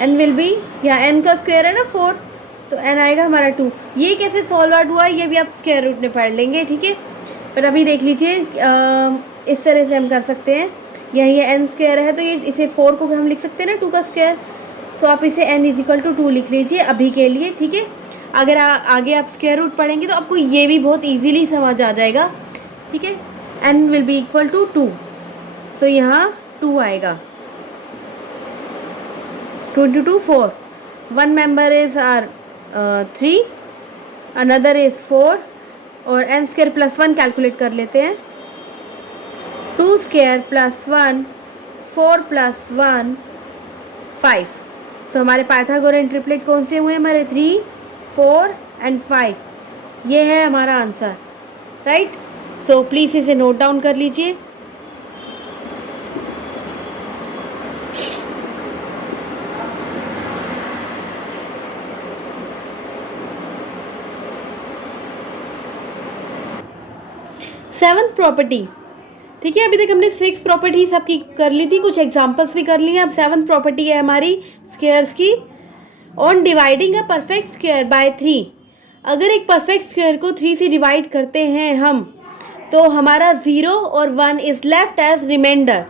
n विल बी, यहाँ n का स्क्वायर है ना 4, तो n आएगा हमारा 2। ये कैसे सॉल्व आउट हुआ ये भी आप स्क्वायर रूट में पढ़ लेंगे, ठीक है। पर अभी देख लीजिए, इस तरह से हम कर सकते हैं। यही ये n स्क्वायर है तो ये इसे 4 को हम लिख सकते हैं ना 2 का स्क्वायर। सो आप इसे n इज इक्वल टू 2 लिख लीजिए अभी के लिए, ठीक है। अगर आगे आप स्क्वायर रूट पढ़ेंगे तो आपको ये भी बहुत इजीली समझ आ जाएगा, ठीक है। n will be equal to 2, so यहाँ 2 आएगा। 2 into 2 4, one member is 3, another is 4, और n स्क्वायर प्लस 1 कैलकुलेट कर लेते हैं। 2 स्क्वायर प्लस 1, 4 प्लस 1 5। सो हमारे पाइथागोरन ट्रिपलेट कौन से हुए? हमारे 3, 4 एंड 5। ये है हमारा आंसर, राइट। सो प्लीज़ इसे नोट डाउन कर लीजिए। सेवन्थ प्रॉपर्टी, ठीक है। अभी तक हमने 6 प्रॉपर्टीज आपकी कर ली थी, कुछ एग्जांपल्स भी कर लिए हैं। अब सेवन्थ प्रॉपर्टी है हमारी स्क्वायर्स की। On dividing a perfect square by 3, अगर एक परफेक्ट स्क्वायर को 3 से डिवाइड करते हैं हम, तो हमारा 0 और 1 is left as reminder.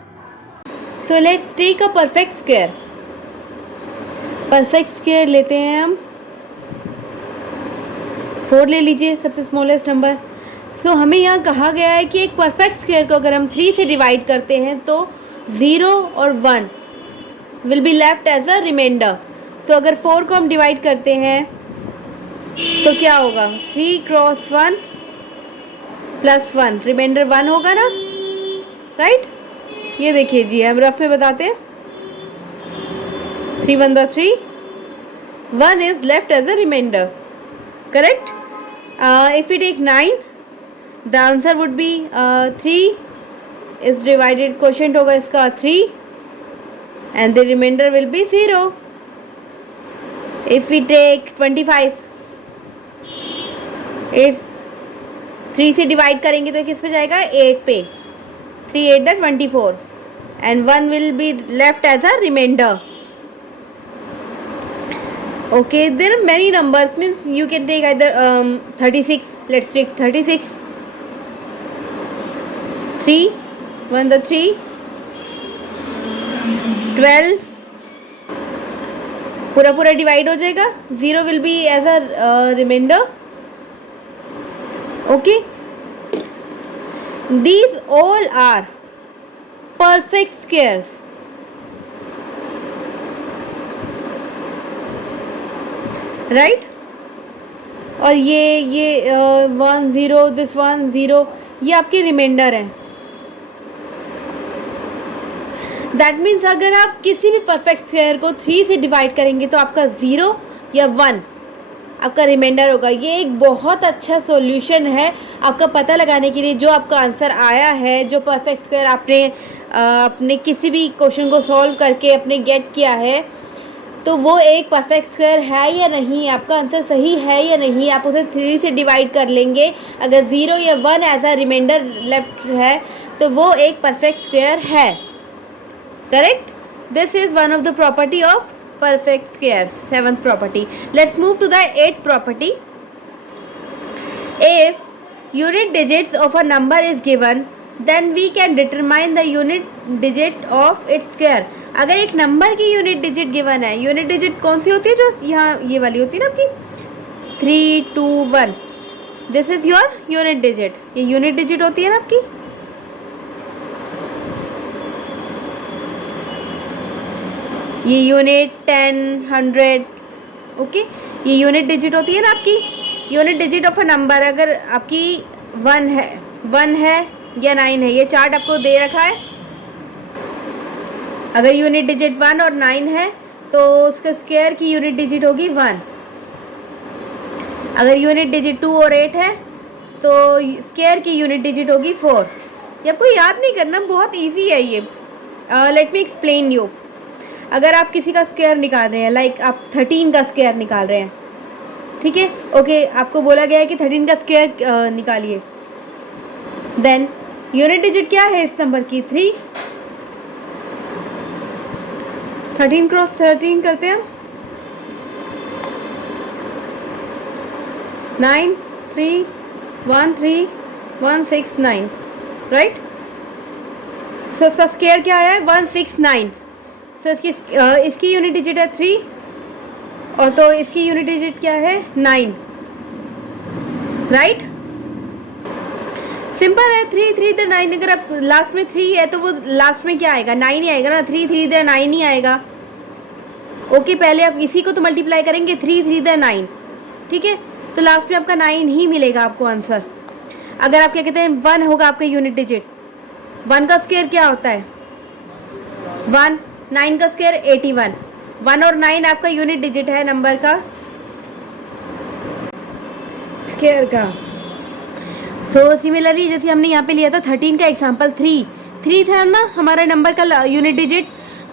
So let's take a perfect square. Perfect square लेते हैं हम, 4 ले लीजिए, सबसे स्मॉलेस्ट नंबर। सो हमें यहाँ कहा गया है कि एक परफेक्ट स्क्वायर को अगर हम 3 से डिवाइड करते हैं तो 0 और 1 will be left as a reminder. So अगर 4 को हम डिवाइड करते हैं तो क्या होगा? 3 क्रॉस 1 प्लस 1, रिमाइंडर 1 होगा ना, राइट। ये देखिए जी, हम रफ में बताते हैं। 3 1 3, 1 is left as a reminder, correct. If we take 9, the answer would be 3 is divided, quotient होगा इसका 3 and the remainder will be 0. If we take 25, it's 3 से डिवाइड करेंगे तो किस पे जाएगा? 8 पे। 3 8 the 24 and 1 will be left as a remainder. Okay, there are many numbers, means you can take either 36, let's take 36, 3 1 the 3, 12, पूरा divide हो जाएगा। 0 will be as a reminder. Okay, these all are perfect squares, right. और ये 1 0, this 1 0, ये आपके reminder हैं। That means अगर आप किसी भी परफेक्ट स्क्वायर को 3 से डिवाइड करेंगे तो आपका 0 या 1 आपका रिमाइंडर होगा। ये एक बहुत अच्छा सॉल्यूशन है आपका पता लगाने के लिए, जो आपका आंसर आया है, जो परफेक्ट स्क्वायर आपने किसी भी क्वेश्चन को सॉल्व करके अपने गेट किया है, तो वो एक परफेक्ट स्क्वायर है या नहीं, आपका आंसर सही है या नहीं। आप उसे 3 से डिवाइड कर लेंगे, अगर 0 या 1 एज अ रिमाइंडर लेफ्ट है तो वो एक परफेक्ट स्क्वायर है, correct. This is one of the property of perfect squares, 7th property. Let's move to the 8th property. If unit digits of a number is given, then we can determine the unit digit of its square. अगर एक number की unit digit given है, unit digit कौन सी होती है? जो यहाँ ये वाली होती है ना आपकी 3 2 1, this is your unit digit. ये यूनिट डिजिट होती है ना आपकी। ये यूनिट 10 100, ओके, ये यूनिट डिजिट होती है ना आपकी। Unit digit of a number अगर आपकी 1 है या 9 है, ये चार्ट आपको दे रखा है। अगर यूनिट डिजिट 1 और 9 है तो उसका स्क्वायर की यूनिट डिजिट होगी 1। अगर यूनिट डिजिट 2 और 8 है तो स्क्वायर की यूनिट डिजिट होगी 4। ये आपको याद नहीं करना, बहुत ईजी है ये। Let me explain you. अगर आप किसी का स्क्वायर निकाल रहे हैं, लाइक आप 13 का स्क्वायर निकाल रहे हैं, ठीक है, ओके, आपको बोला गया है कि 13 का स्क्वायर निकालिए, देन यूनिट डिजिट क्या है इस नंबर की? 3। 13 क्रॉस 13 करते हैं हम, 9 3 1 3 1 6 9, राइट। सो इसका स्क्वायर क्या है? 169। सो इसकी यूनिट डिजिट है 3, और तो इसकी यूनिट डिजिट क्या है 9, राइट। सिंपल है, 3 3 द 9, अगर आप लास्ट में 3 है तो वो लास्ट में क्या आएगा 9 ही आएगा ना, 3 3 द 9 ही आएगा। ओके, पहले आप इसी को तो मल्टीप्लाई करेंगे 3 3 द 9, ठीक है, तो लास्ट में आपका 9 ही मिलेगा आपको आंसर। अगर आप क्या कहते हैं 1 होगा आपका यूनिट डिजिट, 1 का स्क्वायर क्या होता है 1, 9 का स्क्वायर 81, 1 और 9 आपका यूनिट डिजिट है नंबर का स्क्वायर का। सो सिमिलरली जैसे हमने यहाँ पे लिया था 13 का एग्जांपल, 3 था ना हमारा नंबर का यूनिट डिजिट,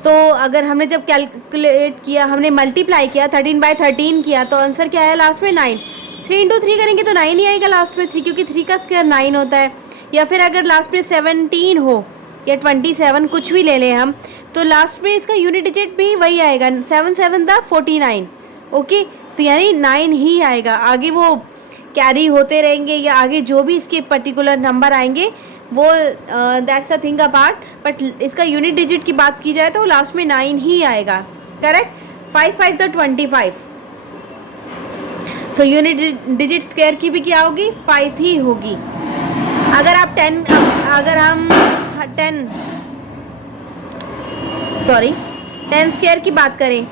तो अगर हमने जब कैलकुलेट किया, हमने मल्टीप्लाई किया 13 बाय 13 किया, तो आंसर क्या है लास्ट में 9। 3 इंटू 3 करेंगे तो 9 ही आएगा लास्ट में 3, क्योंकि 3 का स्क्वायर 9 होता है। या फिर अगर लास्ट में 17 हो या 27 कुछ भी ले लें हम, तो लास्ट में इसका यूनिट डिजिट भी वही आएगा, 7 7 द 49। ओके, तो यानी 9 ही आएगा। आगे वो कैरी होते रहेंगे या आगे जो भी इसके पर्टिकुलर नंबर आएंगे वो that's a thing apart, but इसका यूनिट डिजिट की बात की जाए तो लास्ट में 9 ही आएगा, करेक्ट। 5 5 द 25, तो यूनिट डिजिट स्क्वायर की भी क्या होगी 5 ही होगी। अगर आप 10 स्क्वायर की बात करें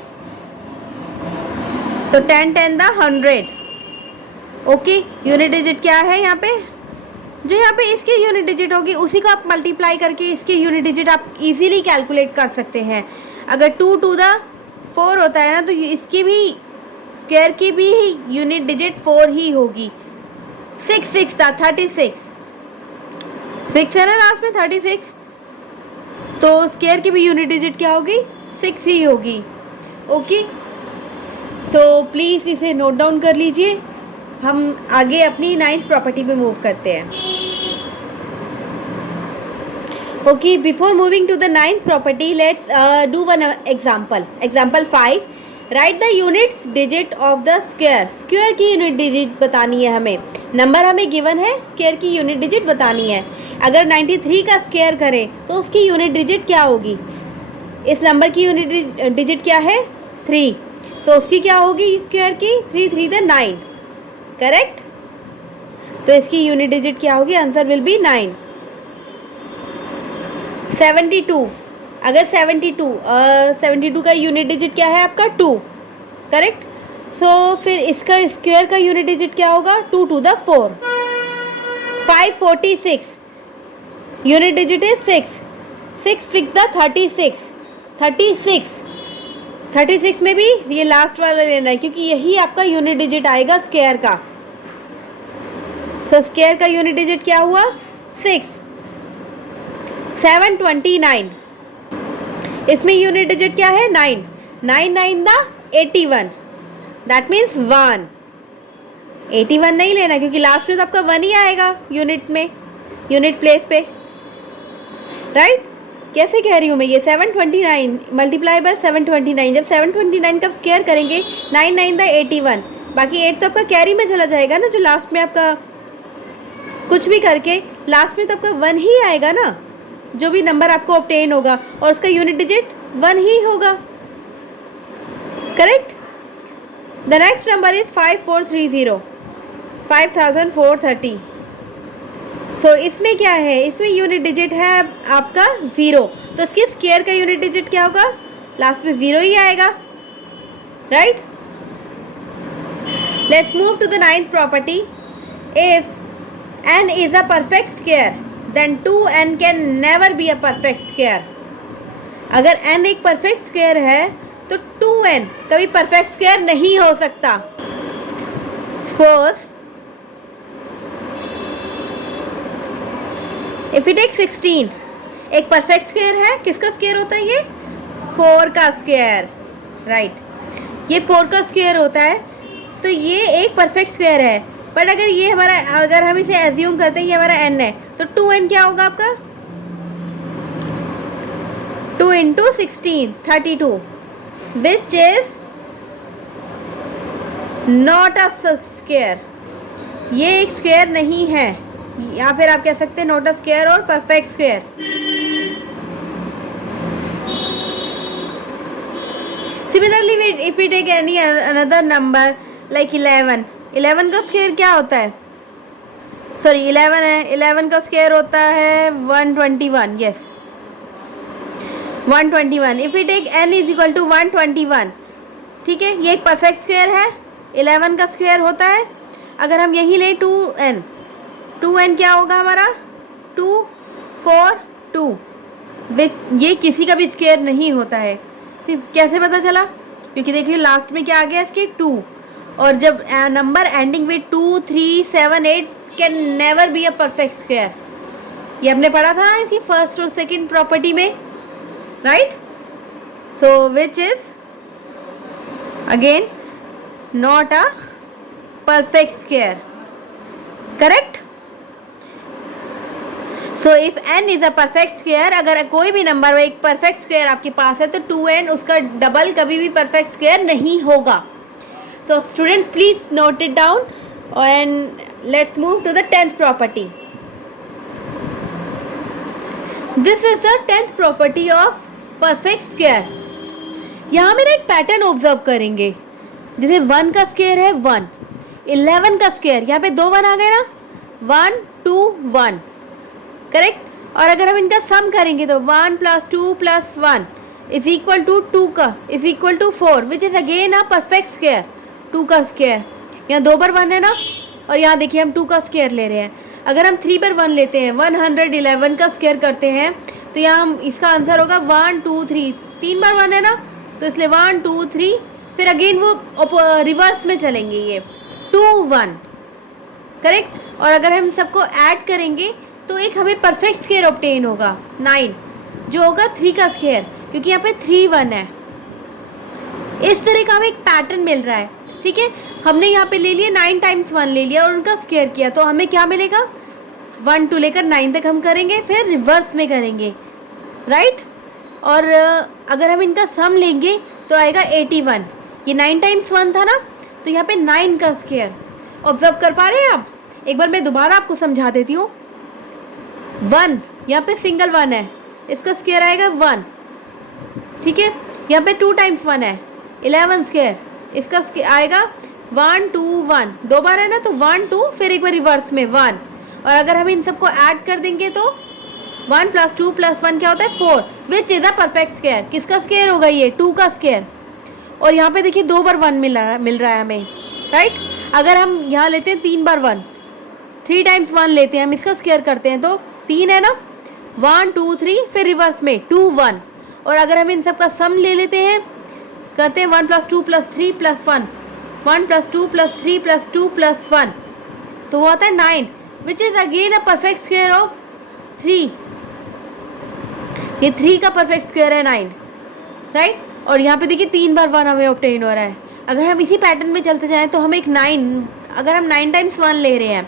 तो 10 10 द 100। ओके, यूनिट डिजिट क्या है यहाँ पे, जो यहाँ पे इसकी यूनिट डिजिट होगी उसी को आप मल्टीप्लाई करके इसकी यूनिट डिजिट आप इजीली कैलकुलेट कर सकते हैं। अगर 2 2 द 4 होता है ना, तो इसकी भी स्क्वायर की भी यूनिट डिजिट 4 ही होगी। 6 6 था 36, 6 है ना लास्ट में 36, तो स्क्वायर की भी यूनिट डिजिट क्या होगी 6 ही होगी। ओके, सो प्लीज़ इसे नोट डाउन कर लीजिए। हम आगे अपनी 9th प्रॉपर्टी पे मूव करते हैं। Okay, before moving to the 9th property let's do one example. Example 5, right the units digit of the square. Square की यूनिट डिजिट बतानी है हमें, नंबर हमें गिवन है, स्क्वायर की यूनिट डिजिट बतानी है। अगर 93 का स्क्वायर करें तो उसकी यूनिट डिजिट क्या होगी, इस नंबर की यूनिट डिजिट क्या है 3, तो उसकी क्या होगी स्क्वायर की 3 3 द 9, करेक्ट। तो इसकी यूनिट डिजिट क्या होगी, आंसर विल बी 9। 72, अगर 72 का यूनिट डिजिट क्या है आपका 2, करेक्ट। सो फिर इसका स्क्वायर का यूनिट डिजिट क्या होगा 2 2 द 4। 546, यूनिट डिजिट है 6, 6 6 द 36, 36 में भी ये लास्ट वाला लेना है, क्योंकि यही आपका यूनिट डिजिट आएगा स्क्वायर का। सो स्क्वायर का यूनिट डिजिट क्या हुआ 6। 729, इसमें यूनिट डिजिट क्या है 9, 9 9 द 81, दैट मीन्स 1। 81 नहीं लेना क्योंकि लास्ट में तो आपका 1 ही आएगा यूनिट में, यूनिट प्लेस पे, राइट। कैसे कह रही हूँ मैं, ये 729 मल्टीप्लाई बाय 729, जब 729 का स्क्वायर करेंगे 9 9 द 81, बाकी 8 तो आपका कैरी में चला जाएगा ना, जो लास्ट में आपका कुछ भी करके लास्ट में तो आपका 1 ही आएगा ना, जो भी नंबर आपको ऑब्टेन होगा, और उसका यूनिट डिजिट 1 ही होगा, correct. The next number is 5430, 5430। सो इसमें क्या है, इसमें यूनिट डिजिट है आपका 0, तो इसकी स्क्वायर का यूनिट डिजिट क्या होगा, लास्ट में 0 ही आएगा, right. Let's move to the 9th property. इफ n is a perfect square then 2n can never be a perfect square। अगर n एक परफेक्ट स्क्वायर है तो 2n कभी परफेक्ट स्क्वायर नहीं हो सकता। सपोज इफ यू टेक 16, एक परफेक्ट स्क्वायर है, किसका स्क्वायर होता है ये 4 का स्क्वायर, राइट। ये 4 का स्क्वायर होता है, तो ये एक परफेक्ट स्क्वायर है, बट अगर ये हमारा, अगर हम इसे एज्यूम करते हैं ये हमारा n है, तो 2n क्या होगा आपका 2 into 16 32, which is not a square. ये एक स्क्वायर नहीं है, या फिर आप कह सकते हैं नॉट अ स्क्वायर और perfect square. Similarly if we take any another number like 11, 11 का स्क्वायर क्या होता है? सॉरी 11 है, 11 का स्क्वायर होता है 121, yes 121। If we take n is equal to 121, ठीक है, ये एक परफेक्ट स्क्वायर है, 11 का स्क्वायर होता है। अगर हम यही लें 2n, 2n क्या होगा हमारा? 2 4 2, ये किसी का भी स्क्वायर नहीं होता है। सिर्फ कैसे पता चला? क्योंकि देखिए लास्ट में क्या आ गया इसके 2, और जब number ending with 2 3 7 8 can never be a perfect square. ये हमने पढ़ा था इसकी फर्स्ट और सेकंड प्रॉपर्टी में, right? So which is again not a perfect square, correct? So if n is a perfect square, अगर कोई भी नंबर एक परफेक्ट स्क्वायर आपके पास है तो 2n उसका डबल कभी भी परफेक्ट स्क्वायर नहीं होगा। So students please note it down and let's move to the 10th property. This is the 10th property of perfect square. यहाँ मेरा एक पैटर्न ऑब्जर्व करेंगे, जैसे 1 का स्क्वायर है 1, 11 का स्क्वायर, यहाँ पे 2 1 आ गए ना, 1 2 1, करेक्ट। और अगर हम इनका सम करेंगे तो 1 + 2 + 1 इज इक्वल टू 2 का is equal to 4, which is again a perfect square. 2 का स्क्वायर, यहाँ 2 पर 1 है ना, और यहाँ देखिए हम 2 का स्क्वायर ले रहे हैं। अगर हम 3 पर 1 लेते हैं, 111 का स्क्वायर करते हैं, तो यहाँ हम इसका आंसर होगा 1 2 3, 3 बार 1 है ना, तो इसलिए 1 2 3, फिर अगेन वो रिवर्स में चलेंगे, ये 2 1, करेक्ट। और अगर हम सबको ऐड करेंगे तो एक हमें परफेक्ट स्क्वायर ऑब्टेन होगा 9, जो होगा 3 का स्क्वायर, क्योंकि यहाँ पे 3 1 है। इस तरह का हमें एक पैटर्न मिल रहा है, ठीक है। हमने यहाँ पे ले लिया 9 × 1 ले लिया और उनका स्क्वायर किया, तो हमें क्या मिलेगा? 1 2 लेकर 9 तक हम करेंगे, फिर रिवर्स में करेंगे, राइट। और अगर हम इनका सम लेंगे तो आएगा 81। ये 9 × 1 था ना, तो यहाँ पे 9 का स्क्वायर ऑब्जर्व कर पा रहे हैं आप? एक बार मैं दोबारा आपको समझा देती हूँ। 1 यहाँ पे सिंगल 1 है, इसका स्क्वायर आएगा 1, ठीक है। यहाँ पे 2 × 1 है 11 स्क्वायर, इसका आएगा 1 2 1, 2 बार है ना, तो 1 2, फिर एक बार रिवर्स में 1। और अगर हम इन सबको ऐड कर देंगे तो 1 + 2 + 1 क्या होता है? 4, which is a perfect square. किसका स्क्वायर होगा? ये 2 का स्क्वायर। और यहाँ पे देखिए 2 बार 1 मिल रहा है हमें, राइट। अगर हम यहाँ लेते हैं 3 बार 1, 3 × 1 लेते हैं हम, इसका स्क्वायर करते हैं तो 3 है ना, 1 2 3, फिर रिवर्स में 2 1। और अगर हम इन सब का सम ले लेते हैं, करते हैं 1 + 2 + 3 + 1, 1 + 2 + 3 + 2 + 1, तो वो आता है 9, विच is again a perfect square of 3। ये 3 का परफेक्ट स्क्वायर है 9, राइट। और यहाँ पे देखिए 3 बार 1 हमें ऑब्टेन हो रहा है। अगर हम इसी पैटर्न में चलते जाएं तो हम एक 9, अगर हम 9 × 1 ले रहे हैं,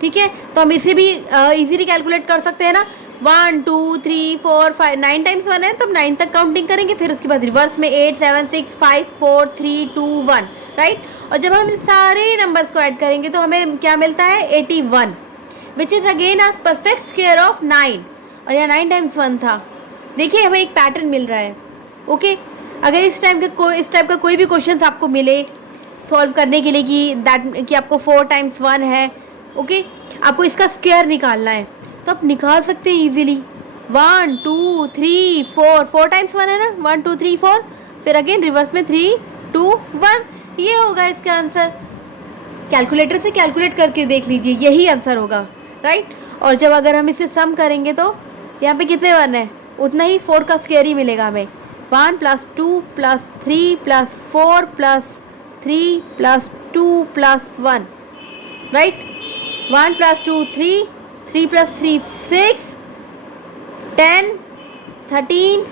ठीक है, तो हम इसे भी इजीली कैलकुलेट कर सकते हैं ना। 1 2 3 4 5, 9 × 1 है तो हम 9 तक काउंटिंग करेंगे, फिर उसके बाद रिवर्स में 8 7 6 5 4 3 2 1, राइट। और जब हम इन सारे नंबर्स को ऐड करेंगे तो हमें क्या मिलता है? 81, which is again a perfect square of 9। और यहाँ 9 × 1 था। देखिए हमें एक पैटर्न मिल रहा है, ओके। अगर इस टाइप का कोई भी क्वेश्चन आपको मिले सॉल्व करने के लिए कि आपको 4 × 1 है, ओके, आपको इसका स्क्वायर निकालना है, तो आप निकाल सकते हैं इजीली। 1 2 3 4, 4 × 1 है ना, 1 2 3 4, फिर अगेन रिवर्स में 3 2 1, ये होगा इसका आंसर। कैलकुलेटर से कैलकुलेट करके देख लीजिए, यही आंसर होगा, राइट। और जब अगर हम इसे सम करेंगे तो यहाँ पे कितने 1 है, उतना ही 4 का स्क्वायर ही मिलेगा हमें। 1 + 2 + 3 + 4 + 3 + 2 + 1, right. 1 + 2 3, 3 + 3 6, 10 13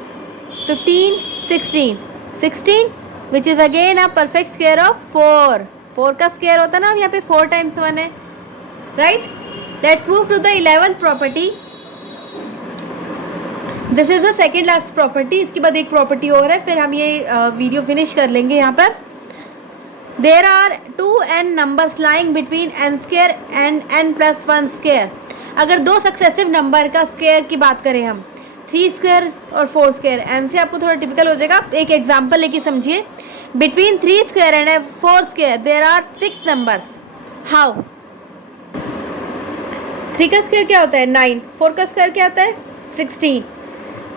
15 16, 16, which is again a perfect square of 4। 4 का स्क्वायर होता है ना, यहाँ पे 4 × 1 है, right. Let's move to the 11th property. This is the second last property. इसके बाद एक प्रॉपर्टी और है, फिर हम ये वीडियो फिनिश कर लेंगे। यहाँ पर there are 2n numbers lying between n² and n + 1²। अगर 2 सक्सेसिव नंबर का स्क्वायर की बात करें हम, 3 स्क्वायर और 4 स्क्वायर, एन से आपको थोड़ा टिपिकल हो जाएगा। एक एग्जांपल लेके समझिए। Between 3 square and 4 square there are 6 numbers. How? 3 का स्क्वायर क्या होता है 9, 4 का स्क्वायर क्या होता है 16।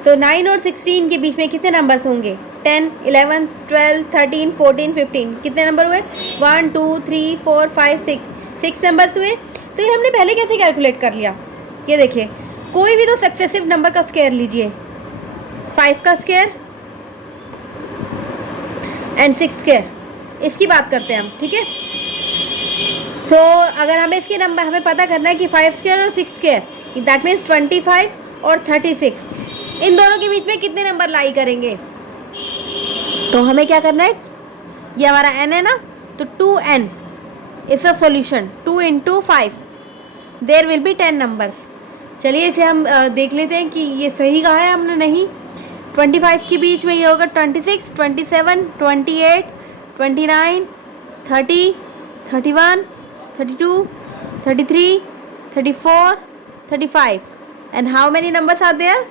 तो 9 और 16 के बीच में कितने नंबर्स होंगे? 10, 11, 12, 13, 14, 15। कितने नंबर हुए? 1, 2, 3, 4, 5, 6 नंबर्स हुए। तो ये हमने पहले कैसे कैलकुलेट कर लिया? ये देखिए, कोई भी तो सक्सेसिव नंबर का स्क्वायर लीजिए। 5 का स्क्वायर एंड 6 स्क्वायर, इसकी बात करते हैं हम, ठीक है। सो अगर हमें इसके नंबर हमें पता करना है कि 5 स्क्वायर और 6 स्क्वायर, दैट मीन्स 25 और 36, इन दोनों के बीच में कितने नंबर लाई करेंगे? तो हमें क्या करना है, ये हमारा n है ना, तो 2n is a solution. 2 into 5 there will be 10 numbers. चलिए इसे हम देख लेते हैं कि ये सही कहा है हमने। नहीं, 25 के बीच में ये होगा 26, 27, 28, 29, 30, 31, 32, 33, 34, 35. And how many numbers are there?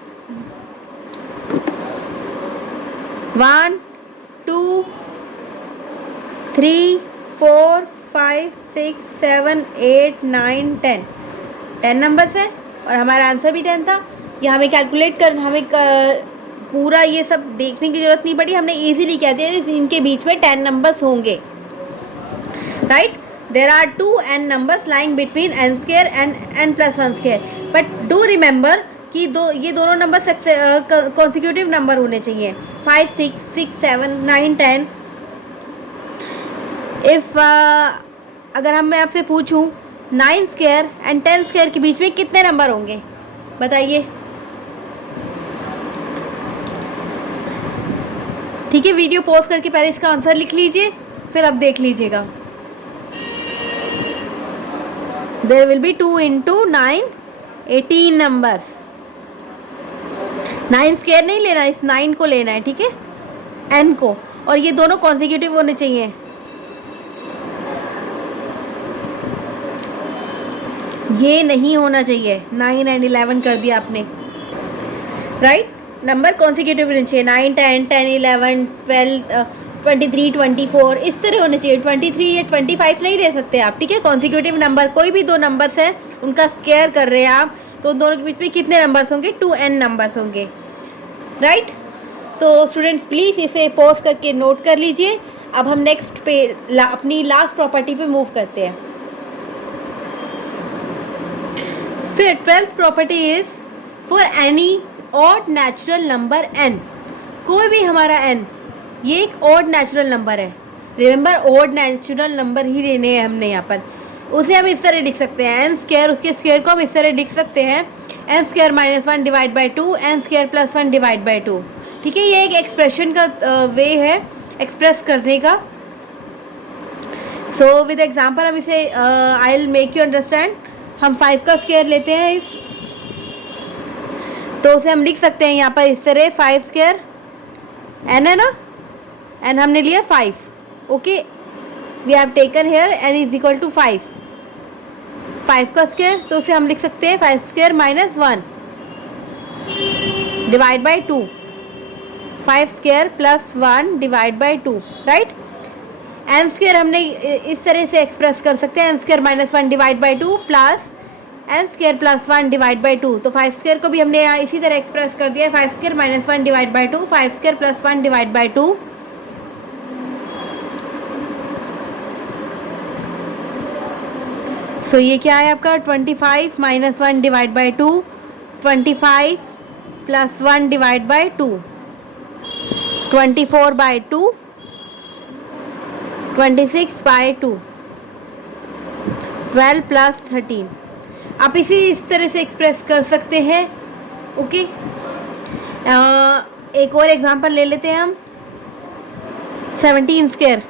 1, 2, 3, 4, 5, 6, 7, 8, 9, 10. 10 numbers है और हमारा आंसर भी 10 था। ये हमें कैलकुलेट कर पूरा ये सब देखने की ज़रूरत नहीं पड़ी, हमने इजीली कह दिया इनके बीच में 10 नंबर्स होंगे, right. There are 2n numbers lying between n square and n plus 1 square, but do remember कि ये दोनों नंबर कॉन्सिक्यूटिव नंबर होने चाहिए। 5, 6, 6, 7, 9, 10। इफ़ अगर मैं आपसे पूछूं 9 स्क्वायर एंड 10 स्क्वायर के बीच में कितने नंबर होंगे, बताइए। ठीक है, वीडियो पॉज करके पहले इसका आंसर लिख लीजिए, फिर अब देख लीजिएगा। There will be 2 into 9, 18 numbers. 9 square नहीं लेना, इस 9 को लेना है, ठीक है, n को, और ये दोनों कॉन्सिक्यूटिव होने चाहिए। ये नहीं होना चाहिए। 9 and 11 कर दिया आपने, राइट। नंबर कॉन्सिक्यूटिव होने चाहिए। 9, 10, 10, 11, 12, 23, 24 इस तरह होने चाहिए। 23 या 25 नहीं ले सकते आप, ठीक है। कॉन्सिक्यूटिव नंबर कोई भी दो नंबर्स हैं, उनका स्क्वायर कर रहे हैं आप, तो उन दोनों के बीच में कितने नंबर्स होंगे? 2n नंबर्स होंगे, राइट। सो स्टूडेंट्स प्लीज़ इसे पॉज करके नोट कर लीजिए। अब हम नेक्स्ट पे अपनी लास्ट प्रॉपर्टी पे मूव करते हैं। फिर 12th property is for any odd natural number n। कोई भी हमारा n, ये एक ऑड नेचुरल नंबर है। रिमेंबर, ऑड नेचुरल नंबर ही लेने हैं हमने यहाँ पर। उसे हम इस तरह लिख सकते हैं n स्क्वायर, उसके स्क्वायर को हम इस तरह लिख सकते हैं n square minus 1 divide by 2, n square plus 1 divide by 2। ठीक है, ये एक एक्सप्रेशन का वे है एक्सप्रेस करने का। सो विद एग्जाम्पल हम इसे I will make you understand. हम 5 का स्क्वायर लेते हैं तो उसे हम लिख सकते हैं यहाँ पर इस तरह 5 स्क्वायर, n है ना, n हमने लिया 5, okay, we have taken here n is equal to 5 का स्क्वायर, तो उसे हम लिख सकते हैं 5 square minus 1 divide by 2, 5 square plus 1 divide by 2, right. n square हमने इस तरह से एक्सप्रेस कर सकते हैं n square minus 1 divide by 2 plus n square plus 1 divide by 2। तो 5 स्क्वायर को भी हमने यहाँ इसी तरह एक्सप्रेस कर दिया है 5 square minus 1 divide by 2, 5 square plus 1 divide by 2। सो ये क्या है आपका 25 minus 1 divide by 2, 25 plus 1 divide by 2, 24 by 2, 26 by 2, 12 plus 13। आप इसे इस तरह से एक्सप्रेस कर सकते हैं, ओके। एक और एग्जांपल ले लेते हैं हम 17 स्क्वायर।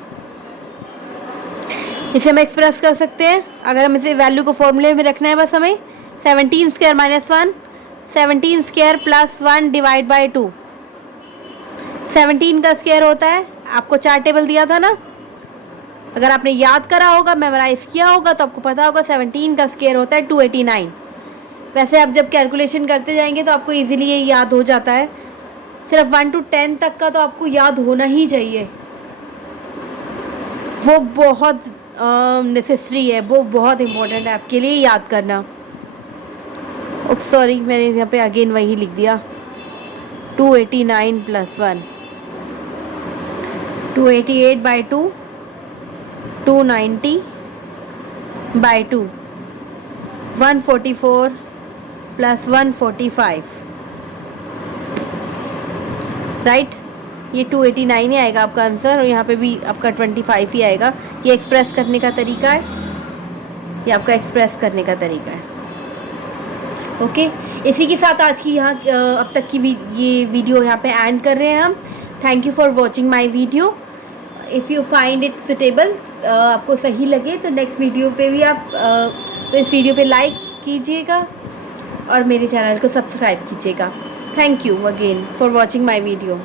इसे हम एक्सप्रेस कर सकते हैं, अगर हम इसे वैल्यू को फॉर्मूले में रखना है बस हमें 17 square minus 1, 17 square plus 1 divide by 2। 17 का स्क्वायर होता है, आपको चार्ट टेबल दिया था ना, अगर आपने याद करा होगा, मेमोराइज किया होगा तो आपको पता होगा 17 का स्क्वायर होता है 289। वैसे आप जब कैलकुलेशन करते जाएंगे तो आपको इजीली ये याद हो जाता है। सिर्फ 1 to 10 तक का तो आपको याद होना ही चाहिए, वो बहुत नेसेसरी है, वो बहुत इम्पोर्टेंट है आपके लिए याद करना। ओह सॉरी, मैंने यहाँ पे अगेन वही लिख दिया। 289 + 1, 288/2, 290/2, 144 + 145, राइट। ये 289 ही आएगा आपका आंसर, और यहाँ पे भी आपका 25 ही आएगा। ये एक्सप्रेस करने का तरीका है, ये आपका एक्सप्रेस करने का तरीका है। ओके, इसी के साथ आज की यहाँ अब तक की ये वीडियो यहाँ पे एंड कर रहे हैं हम। Thank you for watching my video. If you find it suitable, आपको सही लगे तो नेक्स्ट वीडियो पे भी आप तो इस वीडियो पे लाइक कीजिएगा और मेरे चैनल को सब्सक्राइब कीजिएगा। Thank you again for watching my video.